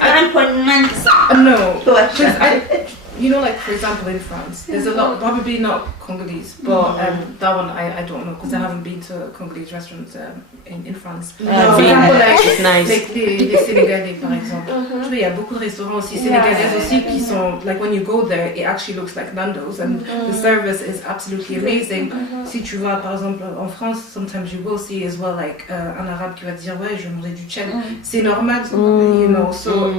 No. Because you know, like for example in France, there's a lot, probably not Congolese, but that one I don't know because I haven't been to Congolese restaurants in France. For example, like les Sénégalais par exemple. Tu vois, il y a beaucoup de restaurants aussi sénégalais aussi qui sont like when you go there, it actually looks like Nando's and the service is absolutely amazing. Si tu vas par exemple en France, sometimes you will see as well like un arabe qui va te dire ouais je voudrais du tchèque. C'est normal, you know. So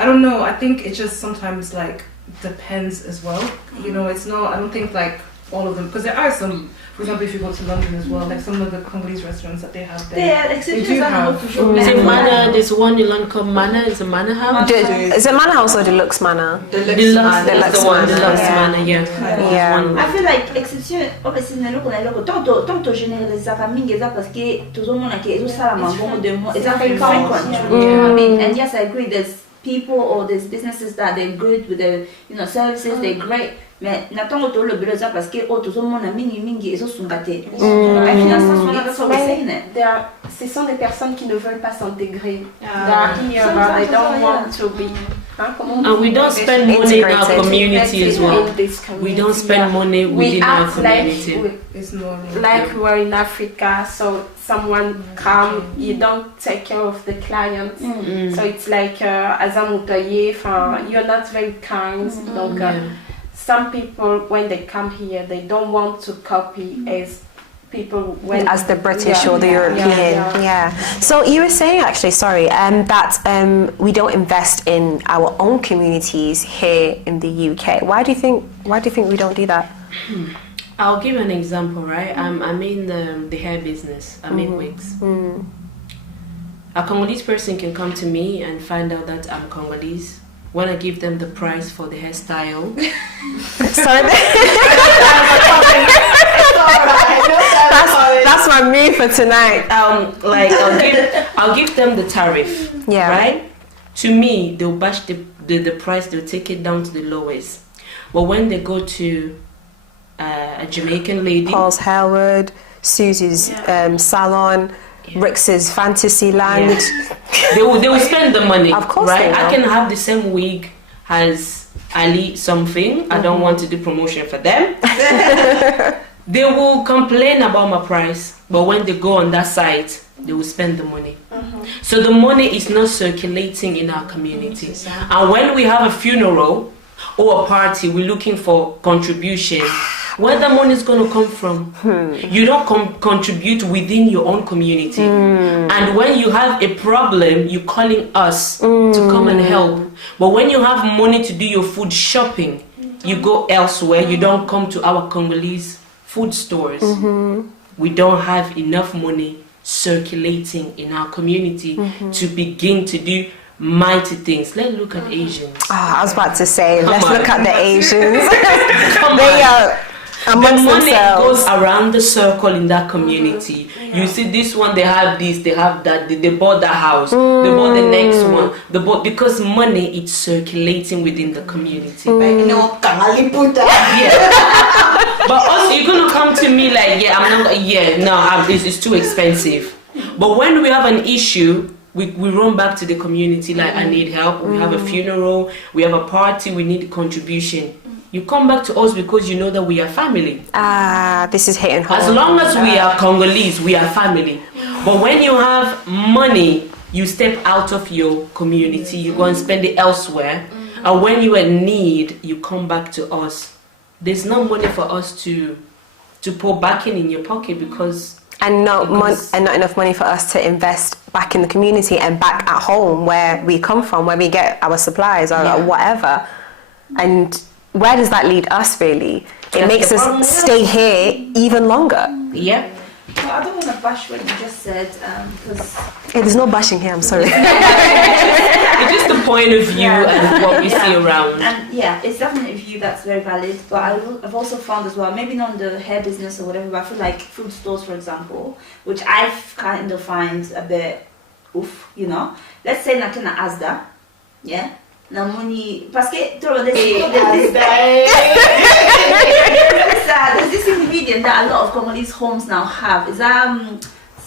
I don't know. I think it just sometimes like depends as well. You know, it's not. I don't think like all of them because there are some. For example, if you go to London as well, like some of the Congolese restaurants that they have there. They do have. Is it Mana? There's one in London called Mana. It's a Mana House. Is it Mana House or Deluxe Mana? Deluxe Mana. Yeah. I feel like exception. Obviously, na loko na loko. Tanto generaliza mingi eza parce que tout le monde a que ça la mango de moi. It's very frequent. I mean, and yes, I agree. There's people or there's businesses that they're good with the services, they're great. Mais n'attends pas le bureau ça parce que tout le monde a mingi ils sont gâtés. Ce sont des personnes qui ne veulent pas s'intégrer. They don't want to be. And we don't spend money in our community as well. We don't spend money within our community. Like we're in Africa, so someone come, you don't take care of the clients. So it's like as a moutaillé, you're not very kind. Donc, some people when they come here, they don't want to copy as people as the British or the European. So you were saying actually, sorry, that we don't invest in our own communities here in the UK. Why do you think we don't do that? I'll give an example, right? I'm in the hair business. I'm in wigs. A Congolese person can come to me and find out that I'm Congolese. When I give them the price for the hairstyle, Sorry. That's my move for tonight. like I'll give them the tariff. Yeah. Right. To me, they'll bash the price. They'll take it down to the lowest. But when they go to a Jamaican lady, Paul's Hairwood, Susie's salon, Rix's Fantasy Land. they will spend the money. Of course, right? they will. I can have the same wig as Ali something. I don't want to do promotion for them. They will complain about my price, but when they go on that site, they will spend the money. So the money is not circulating in our community. And when we have a funeral or a party, we're looking for contribution. Where the money is going to come from? You don't contribute within your own community. And when you have a problem, you're calling us to come and help. But when you have money to do your food shopping, you go elsewhere. You don't come to our Congolese food stores. We don't have enough money circulating in our community to begin to do mighty things. Let's look at Asians. I was about to say, let's on. look at the Asians. Come They on. are amongst The money themselves. goes around the circle in that community. You see this one, they have this, they have that, they bought that house, they bought the next one, they bought, because money is circulating within the community. But also you're gonna come to me like, it's too expensive. But when we have an issue, we run back to the community like, I need help, we have a funeral, we have a party, we need a contribution. You come back to us because you know that we are family. This is hitting home. As long as we are Congolese, we are family. But when you have money, you step out of your community, you go and spend it elsewhere. And when you are in need, you come back to us. There's no money for us to pour back in your pocket because... And not enough money for us to invest back in the community and back at home where we come from, where we get our supplies or whatever. And where does that lead us, really? It makes us stay here even longer. Yeah. Well, I don't want to bash what you just said, because... There's no bashing here, I'm sorry. It's just the point of view and what we see around. And yeah, it's definitely a view that's very valid, but I've also found as well, maybe not in the hair business or whatever, but I feel like food stores, for example, which I kind of find a bit oof, you know. Let's say Nakina Asda, yeah? Na money, parce que there's this ingredient that a lot of Congolese homes now have. Is that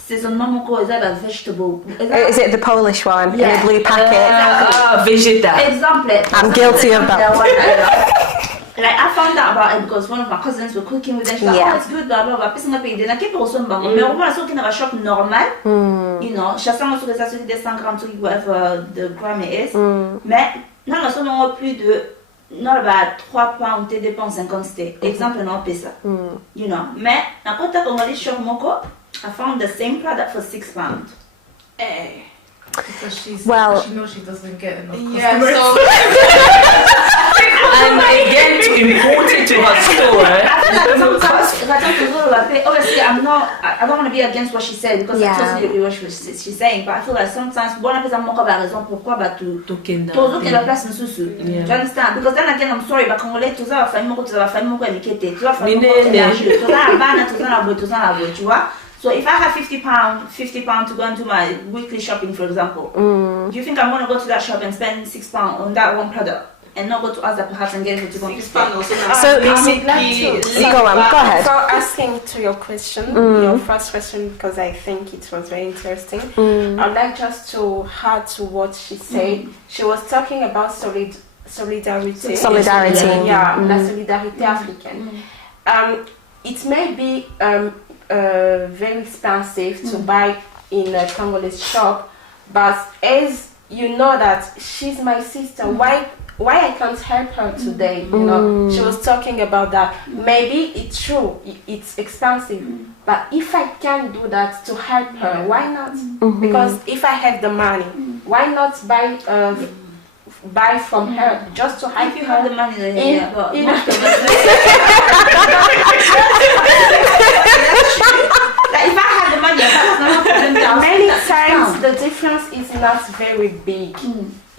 is that a vegetable? Is it the Polish one in the blue packet? Vegeta. Example. I'm guilty of that. Like I found out about it because one of my cousins were cooking with it. She's like, oh, it's good, blah blah blah. Puis on a payé. Then I keep also mbang. Mais on va so qu'il shop normal. You know, chacun sur les assurances des 100 grammes, whatever the gram it is. Mais non, on a plus de non bah 3 pounds te dépenses 50 cents. Exemple non pesa. You know. Mais na kota Congolese shop moko, I found the same product for 6 pounds. Because she knows she doesn't get enough customers. And again to import it to her store. Obviously, I don't want to be against what she said because I totally agree with what she's saying. But I feel like sometimes bonne personne manque la raison pourquoi bah tu la place en sous. Do you understand? Because then again, I'm sorry, but Congolais tous la famille moko émiqueté, tu vois famille moko énergie, tous la bana, tous la boîte, tu vois. So if I have 50 pounds to go and do my weekly shopping, for example, do you think I'm going to go to that shop and spend £6 on that one product and not go to Asda perhaps and get it for £2? So asking to your question, your first question, because I think it was very interesting. I'd like just to add to what she said. She was talking about solidarity. Yeah, la solidarité africaine. It may be very expensive to buy in a Congolese shop, but as you know that she's my sister, why I can't help her today? You know, she was talking about that. Maybe it's true, it's expensive, but if I can do that to help her, why not? Because if I have the money, why not buy from her just to help if you her? have the money, then Like if I had the money, I would have Many times the difference is not very big.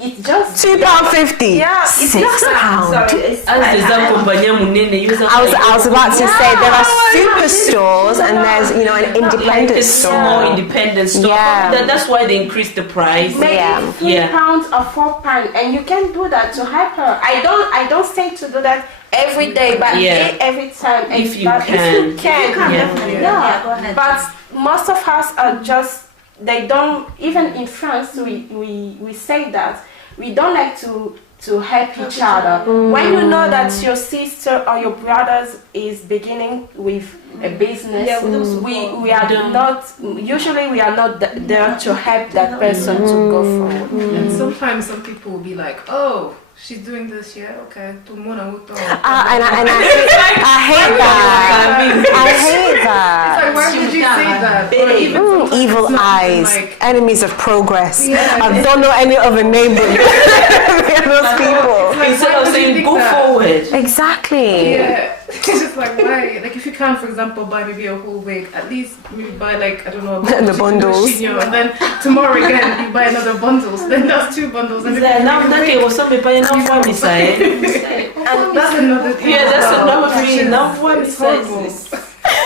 It's just £2.50. Yeah, it's £6. Sorry, it's I was about to say there are superstores and there's an independent like store. Small independent store. Yeah. That's why they increased the price. maybe Yeah. £3 or £4, and you can do that to help her. I don't say to do that every day, but every time. And If you but can. if you can, definitely. Yeah, go ahead. But most of us are just, they don't, even in France we say that we don't like to help each other. When you know that your sister or your brothers is beginning with a business, we are not there to help that person to go forward. And sometimes some people will be like, oh, she's doing this, okay. And I hate that. I hate that. It's like, why did you say that? Or even Evil eyes, like, enemies of progress. Yeah. I don't know any other name but those people. like, Instead why of would you saying think go that? forward. Exactly. Yeah, it's just like, why? Like, if you can, for example, buy maybe a whole wig, at least maybe buy like, I don't know, The bundles. And then tomorrow again you buy another bundles. Then that's 2 bundles. And And that's another thing. Yeah, that's as well. another thing. It's Now what horrible.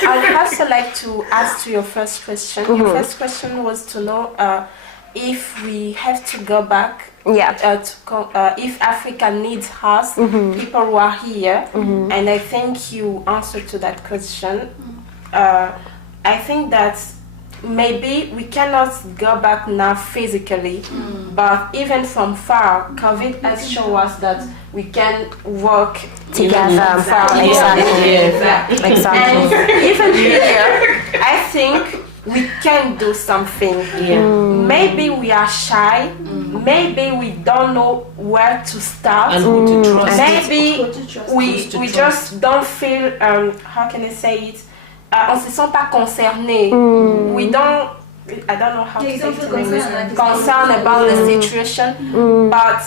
I'd also like to ask to your first question. Your first question was to know if we have to go back. If Africa needs us, people who are here, and I think you answered to that question. I think that maybe we cannot go back now physically, but even from far, COVID has shown us that we can work Together. Exactly. And even here, I think we can do something. Maybe we are shy. Maybe we don't know where to start. And who to trust. Maybe we just don't feel, how can I say it? On se sent pas concerné. We don't, I don't know how to say it in English, concerned about the situation, but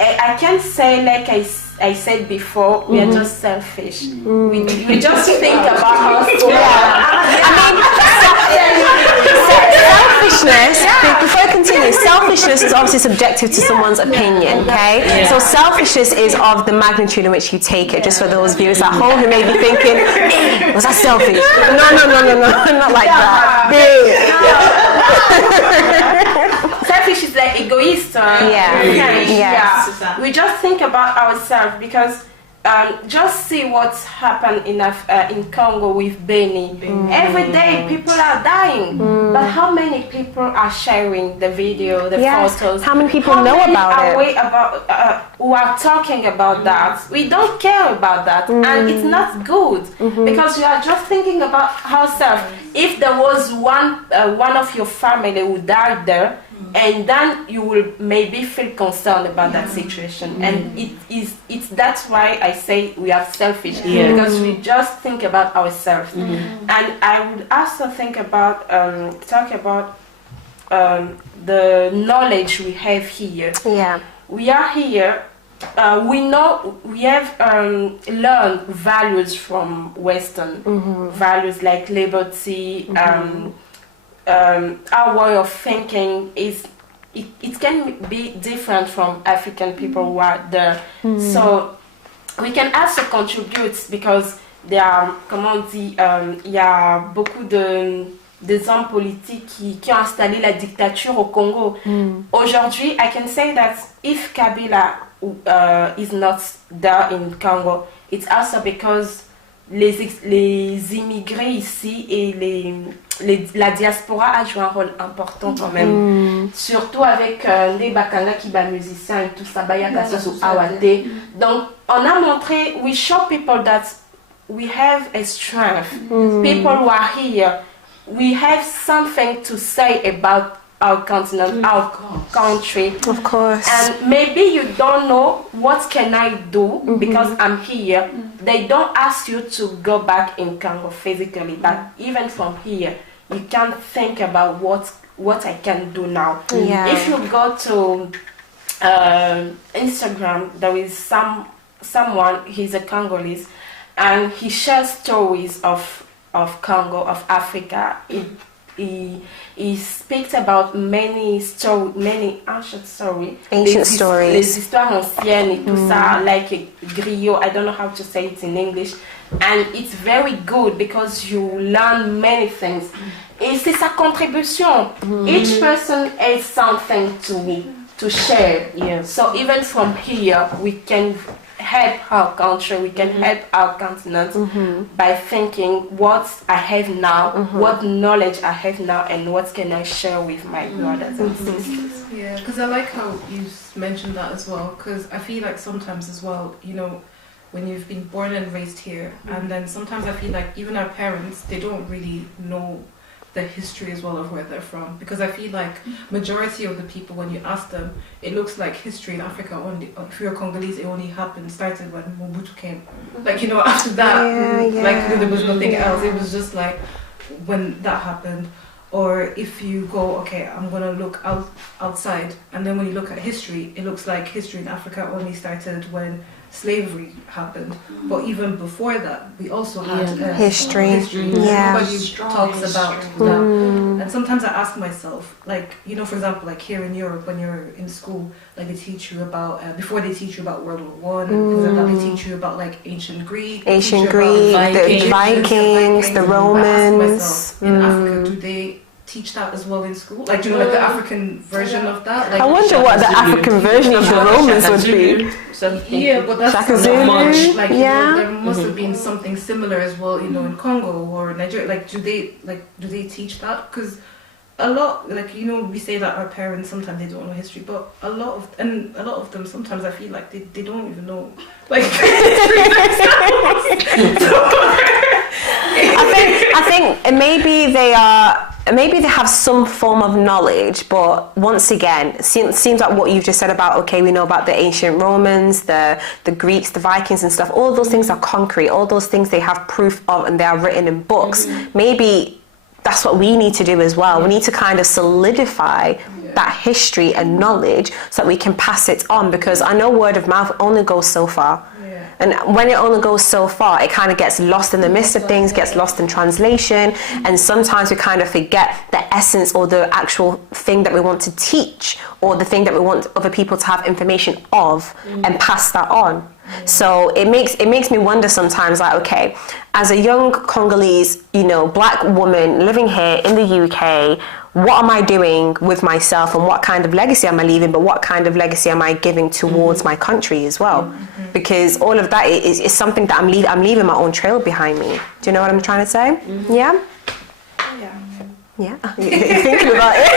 I can say, like I said before, we are just selfish. We just think about us. Selfishness, before I continue, selfishness is obviously subjective to someone's opinion, okay? So selfishness is of the magnitude in which you take it, just for those viewers at home who may be thinking, was that selfish? No, not like that. Selfish is like egoist. We just think about ourselves because just see what's happened in Congo with Beni. Every day people are dying, but how many people are sharing the video, the photos? How many people know about it? Who are talking about that? We don't care about that, and it's not good because you are just thinking about ourselves. If there was one of your family who died there, and then you will maybe feel concerned about that situation, and it's that's why I say we are selfish because we just think about ourselves. And I would also think about talk about the knowledge we have here. We are here. We know we have learned values from Western values like liberty. Our way of thinking is it can be different from African people who are there. So we can also contribute because there are, comment on dit, il y a beaucoup des hommes politiques qui ont installé la dictature au Congo. Aujourd'hui, I can say that if Kabila is not there in Congo, it's also because les immigrés ici et la diaspora a joué un rôle important quand même. Surtout avec les Bakanga qui sont musiciens et tout ça, Bayaka Soso Awate. Donc, on a montré, we show people that we have a strength. People who are here, we have something to say about our continent, our country. Of course. And maybe you don't know what can I do because I'm here. They don't ask you to go back in Congo physically, but even from here, you can think about what I can do now. If you go to Instagram, there is someone, he's a Congolese, and he shares stories of Congo, of Africa. He speaks about many ancient stories. Les histoires anciennes et tout ça, like griot, I don't know how to say it in English. And it's very good because you learn many things. Et c'est sa contribution. Each person has something to share. Yeah. So even from here, we can help our country, we can help our continent by thinking what I have now, what knowledge I have now, and what can I share with my brothers and sisters. Yeah, because I like how you mentioned that as well, because I feel like sometimes as well, you know, when you've been born and raised here, and then sometimes I feel like even our parents, they don't really know the history as well of where they're from, because I feel like majority of the people, when you ask them, it looks like history in Africa only, if you're Congolese, it only started when Mobutu came, like, you know, after that, like there was nothing else. It was just like when that happened. Or if you go, okay, I'm gonna look outside, and then when you look at history, it looks like history in Africa only started when slavery happened. But even before that, we also had history. Yeah. Nobody talks about that. And sometimes I ask myself, like, you know, for example, like here in Europe, when you're in school, like they teach you about, before they teach you about World War I, and things like that, they teach you about like ancient Greek, the Vikings, the Romans. In Africa, do they teach that as well in school? Like, do you know, like the African version of that? Like, I wonder what the African version of the Romans would be. Yeah, but that's Shaka not Zulu. much. Like, you know, there must have been something similar as well, you know, in Congo or Nigeria. Like, do they teach that? Because a lot, like, you know, we say that our parents sometimes they don't know history, but a lot of them sometimes I feel like they don't even know, like, I think maybe they have some form of knowledge, but once again, it seems like what you've just said about, okay, we know about the ancient Romans, the Greeks, the Vikings and stuff. All those things are concrete. All those things they have proof of and they are written in books. Maybe that's what we need to do as well. We need to kind of solidify that history and knowledge so that we can pass it on, because I know word of mouth only goes so far. And when it only goes so far, it kind of gets lost in the midst of things, gets lost in translation, and sometimes we kind of forget the essence or the actual thing that we want to teach, or the thing that we want other people to have information of and pass that on. So it makes me wonder sometimes, like, okay, as a young Congolese, you know, black woman living here in the UK, what am I doing with myself, and what kind of legacy am I leaving, but what kind of legacy am I giving towards my country as well? Because all of that is something that I'm leaving my own trail behind me. Do you know what I'm trying to say? Yeah? Yeah, you're thinking about it.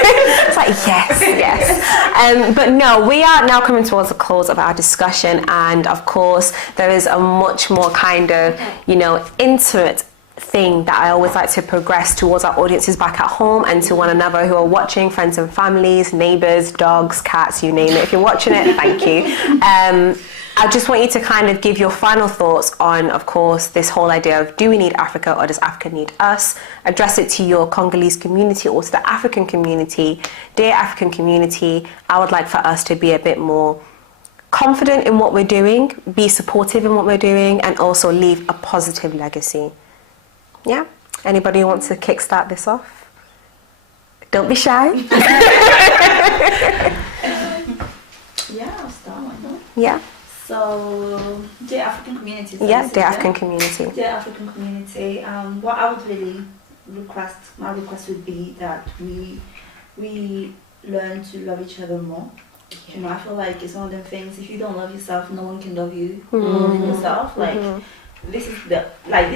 It's like, yes. But no, we are now coming towards the close of our discussion, and of course, there is a much more kind of, you know, intimate thing that I always like to progress towards our audiences back at home and to one another who are watching, friends and families, neighbours, dogs, cats, you name it. If you're watching it, thank you. I just want you to kind of give your final thoughts on, of course, this whole idea of, do we need Africa or does Africa need us? Address it to your Congolese community or to the African community. Dear African community, I would like for us to be a bit more confident in what we're doing, be supportive in what we're doing, and also leave a positive legacy. Yeah? Anybody who wants to kickstart this off? Don't be shy. Yeah, I'll start. Yeah. So, dear African community. Yeah, dear African community. Dear African community, what I would really request, my request would be that we learn to love each other more. You know, I feel like it's one of them things, if you don't love yourself, no one can love you. Love yourself, like, this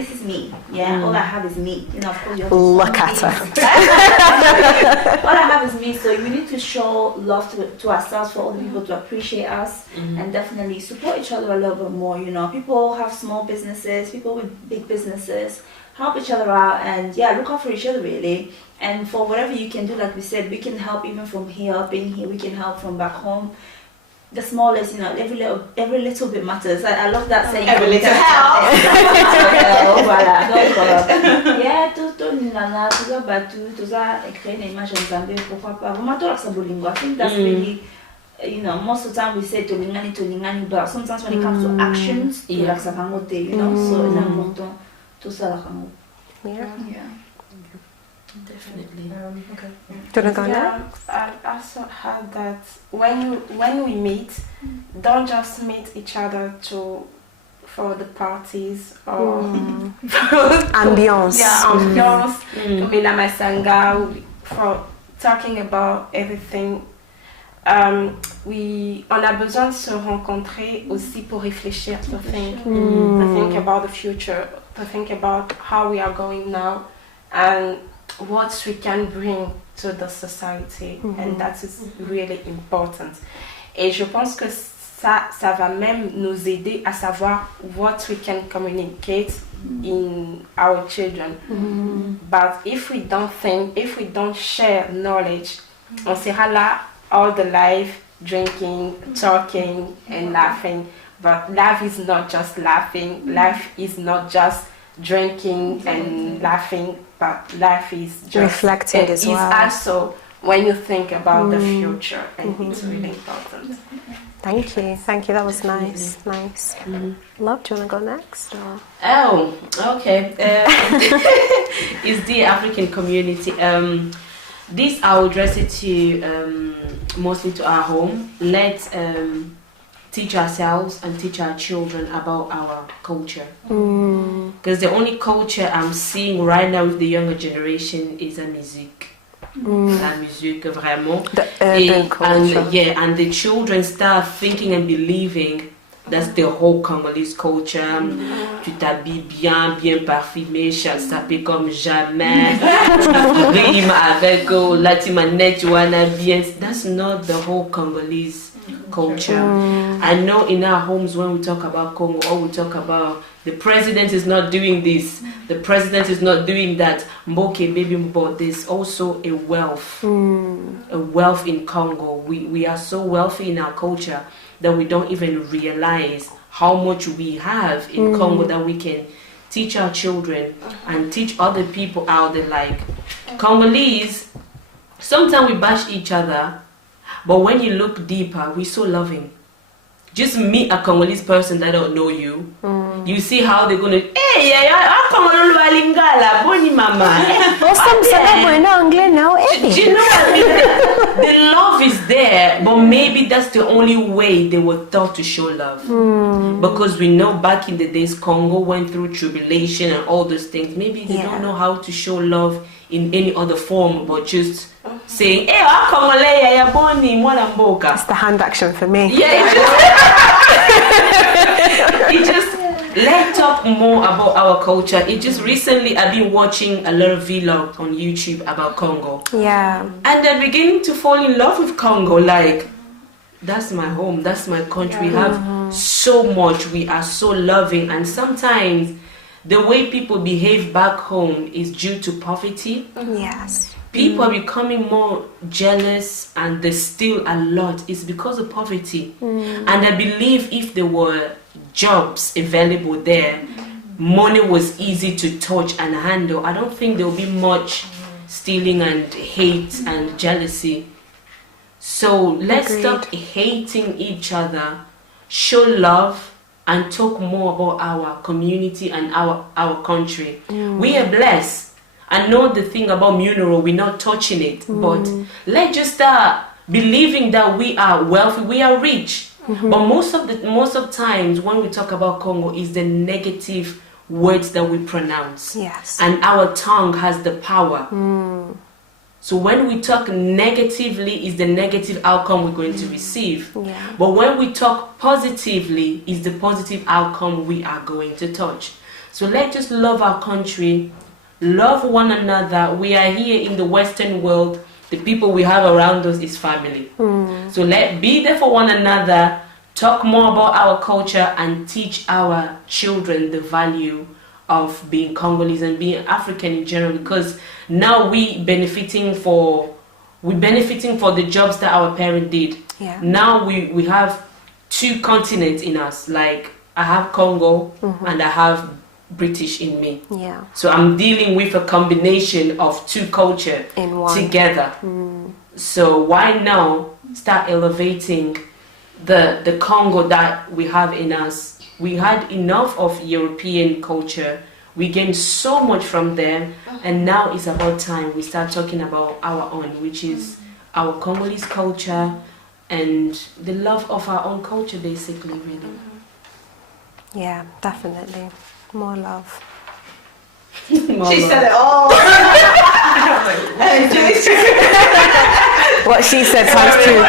is me, yeah. All I have is me, you know. Of course, you have to look at her. All I have is me. So we need to show love to ourselves, for other people to appreciate us, and definitely support each other a little bit more. You know, people have small businesses, people with big businesses. Help each other out, and look out for each other really. And for whatever you can do, like we said, we can help even from here, being here. We can help from back home. The smallest, you know, every little bit matters. I love that saying. Every little help. Yeah, tout nana, tout ça batu, tout ça écrit une image en Zambie. Pourquoi pas? Vraiment tout ça bolingo. I think that's really you know, most of the time we say tolingani, but sometimes when it comes to actions, you know, so it's important to say Yeah. Definitely. Okay. Do you want to go Yeah, next? I also heard that when we meet, don't just meet each other for the parties or Ambiance. ambiance, comme la masanga, for talking about everything. On a besoin de se rencontrer aussi pour réfléchir, to think about the future, to think about how we are going now and what we can bring to the society, and that is really important. Et je pense que ça va même nous aider à savoir what we can communicate in our children. But if we don't share knowledge, on sera là all the life drinking, talking and laughing. But life is not just laughing. Life is not just drinking and laughing, but life is just reflecting as well. It's also when you think about the future, and it's really important. Thank you. That was nice. Love, do you want to go next? Or? Oh, okay. It's the African community. This I'll address it to mostly to our home. Let's teach ourselves and teach our children about our culture. Because the only culture I'm seeing right now with the younger generation is la musique. La musique, vraiment. The urban culture. And the children start thinking and believing that's the whole Congolese culture. Tu t'habilles bien parfumé, sapé comme jamais. Tu rimes avec la timanette, tu wanna bien. That's not the whole Congolese culture. I know in our homes when we talk about Congo, or we talk about the president is not doing this, the president is not doing that, Mboke baby, but there's also a wealth in Congo. We are so wealthy in our culture that we don't even realize how much we have in Congo that we can teach our children and teach other people out there. Like Congolese, sometimes we bash each other, but when you look deeper, we're so loving. Just meet a Congolese person that don't know you. You see how they're gonna, hey, boni mama. Do you know what? The love is there, but maybe that's the only way they were taught to show love. Because we know back in the days, Congo went through tribulation and all those things. Maybe they don't know how to show love in any other form, but just saying, hey, It's the hand action for me. Yeah, it just let's talk more about our culture. It just recently I've been watching a lot of vlogs on YouTube about Congo. Yeah. And they're beginning to fall in love with Congo. Like, that's my home, that's my country. We have so much, we are so loving, and sometimes the way people behave back home is due to poverty. Yes. People are becoming more jealous, and there's still a lot. It's because of poverty. And I believe if there were jobs available there, money was easy to touch and handle, I don't think there will be much stealing and hate and jealousy. So let's stop hating each other, show love, and talk more about our community and our country. We are blessed. I know the thing about mineral, we're not touching it, but let's just start believing that we are wealthy, we are rich. But most of times when we talk about Congo is the negative words that we pronounce. Yes. And our tongue has the power. So when we talk negatively, is the negative outcome we're going to receive. Yeah. But when we talk positively, is the positive outcome we are going to touch. So let's just love our country, love one another. We are here in the Western world. The people we have around us is family. So let's be there for one another, talk more about our culture, and teach our children the value of being Congolese and being African in general, because now we benefiting for the jobs that our parents did. Yeah. Now we have two continents in us. Like I have Congo and I have British in me. Yeah. So I'm dealing with a combination of two cultures In one. together. So why now start elevating the Congo that we have in us. We had enough of European culture. We gained so much from them, and now it's about time we start talking about our own, which is our Congolese culture and the love of our own culture, basically, really. Yeah, definitely. More love. She said it all. What she said sounds true.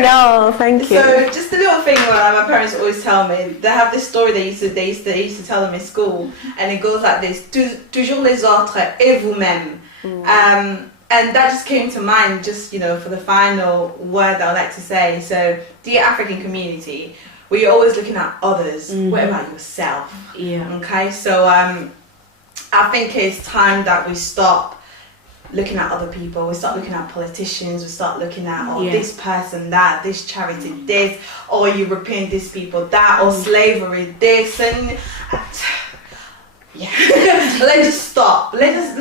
No, thank you. So just a little thing where my parents always tell me, they have this story they used to tell them in school, and it goes like this: toujours les autres et vous-même. And that just came to mind, just, you know, for the final word that I like to say. So, dear African community, we're always looking at others. What about yourself? Yeah. Okay. So I think it's time that we stop looking at other people. We start looking at politicians. We start looking at this person, that, this charity, this, or European, this people, that, or slavery, this, and let's just stop. Let's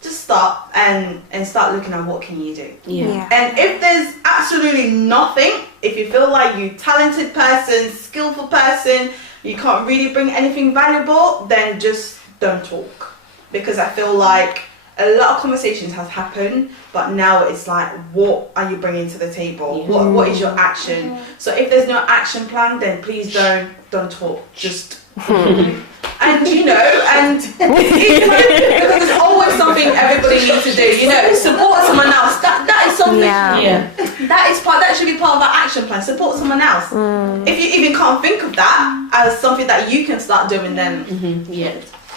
just stop and start looking at what can you do. Yeah. And if there's absolutely nothing, if you feel like you're a talented person, skillful person, you can't really bring anything valuable, then just don't talk. Because I feel like a lot of conversations has happened, but now it's like, what are you bringing to the table? What is your action? So if there's no action plan, then please don't talk. Just and you know, and because there's always something everybody needs to do. You know, support someone else. That is something. That should be part of our action plan. Support someone else. If you even can't think of that as something that you can start doing, then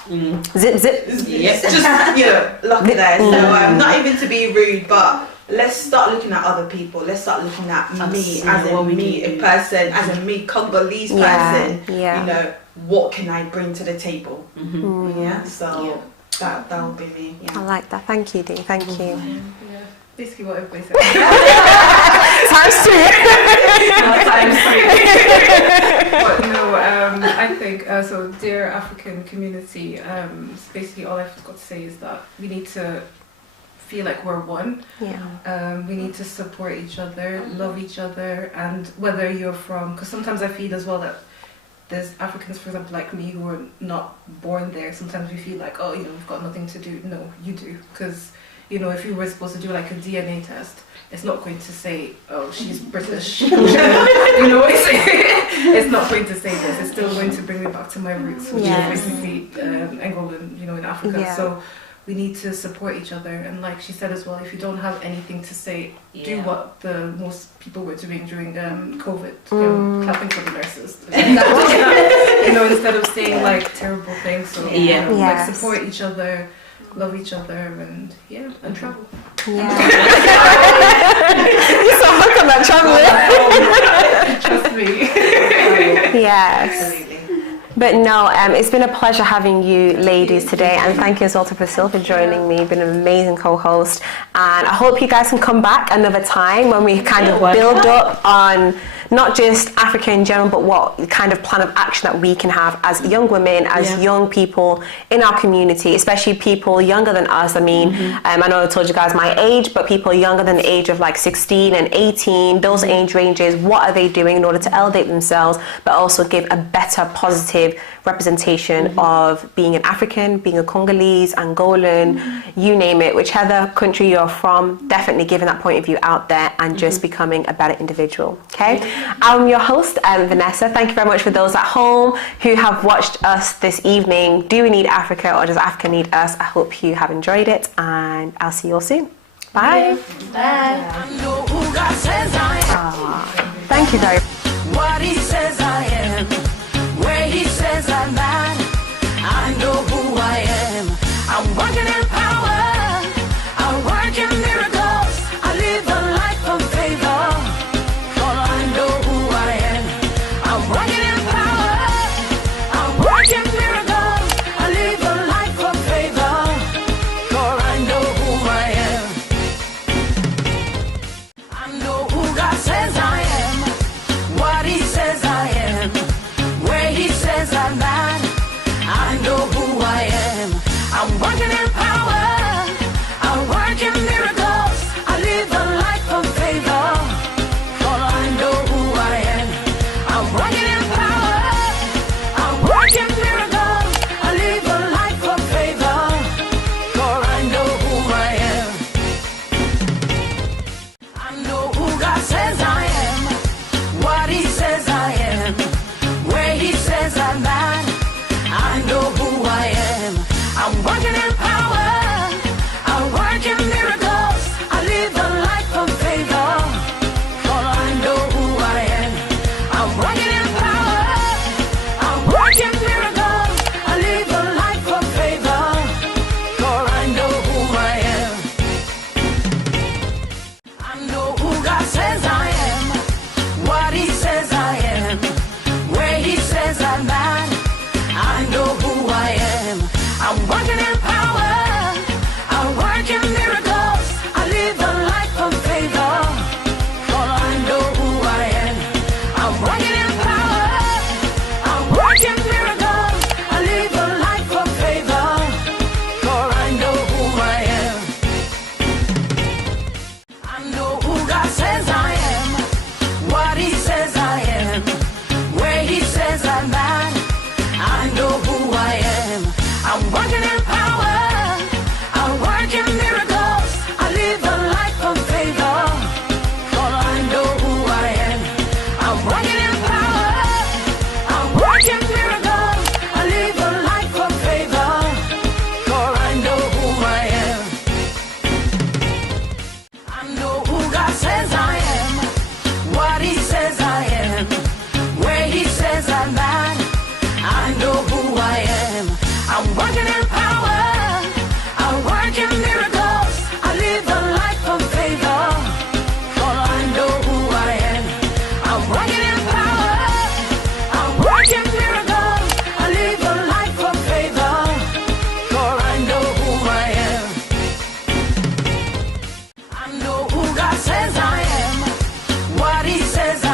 Zip, zip. Yes. Just, you know, lucky there. So not even to be rude, but let's start looking at other people. Let's start looking at me as a person, as a me Congolese person. Yeah. You know, what can I bring to the table? Yeah. So that would be me. Yeah. I like that. Thank you, Dee. Thank you. Yeah. Basically what everybody said. Times two. But no, I think so. Dear African community, basically all I've got to say is that we need to feel like we're one. Yeah. We need to support each other, love each other, and whether you're from, because sometimes I feel as well that there's Africans, for example, like me, who are not born there. Sometimes we feel like, oh, you know, we've got nothing to do. No, you do, because you know, if you were supposed to do like a DNA test, it's not going to say, oh, she's British. You know, it's not going to say this. It's still going to bring me back to my roots, which is basically Angolan, you know, in Africa. Yeah. So we need to support each other. And like she said as well, if you don't have anything to say, do what the most people were doing during COVID, you know, clapping for the nurses. You know, instead of saying like terrible things. So like support each other, love each other, and and travel. Yeah. You're so hooked on that traveling. Trust me. Yes. Absolutely. But no, it's been a pleasure having you ladies today, and thank you as well to Priscilla for joining me. You've been an amazing co-host, and I hope you guys can come back another time when we kind of build up on not just Africa in general, but what kind of plan of action that we can have as young women, as young people in our community, especially people younger than us. I mean, I know I told you guys my age, but people younger than the age of like 16 and 18, those age ranges, what are they doing in order to elevate themselves, but also give a better, positive representation of being an African, being a Congolese, Angolan, you name it, whichever country you're from, definitely giving that point of view out there and just becoming a better individual. Okay, I'm your host, Vanessa. Thank you very much for those at home who have watched us this evening. Do we need Africa, or does Africa need us? I hope you have enjoyed it, and I'll see you all soon. Bye. Bye. Thank you very much.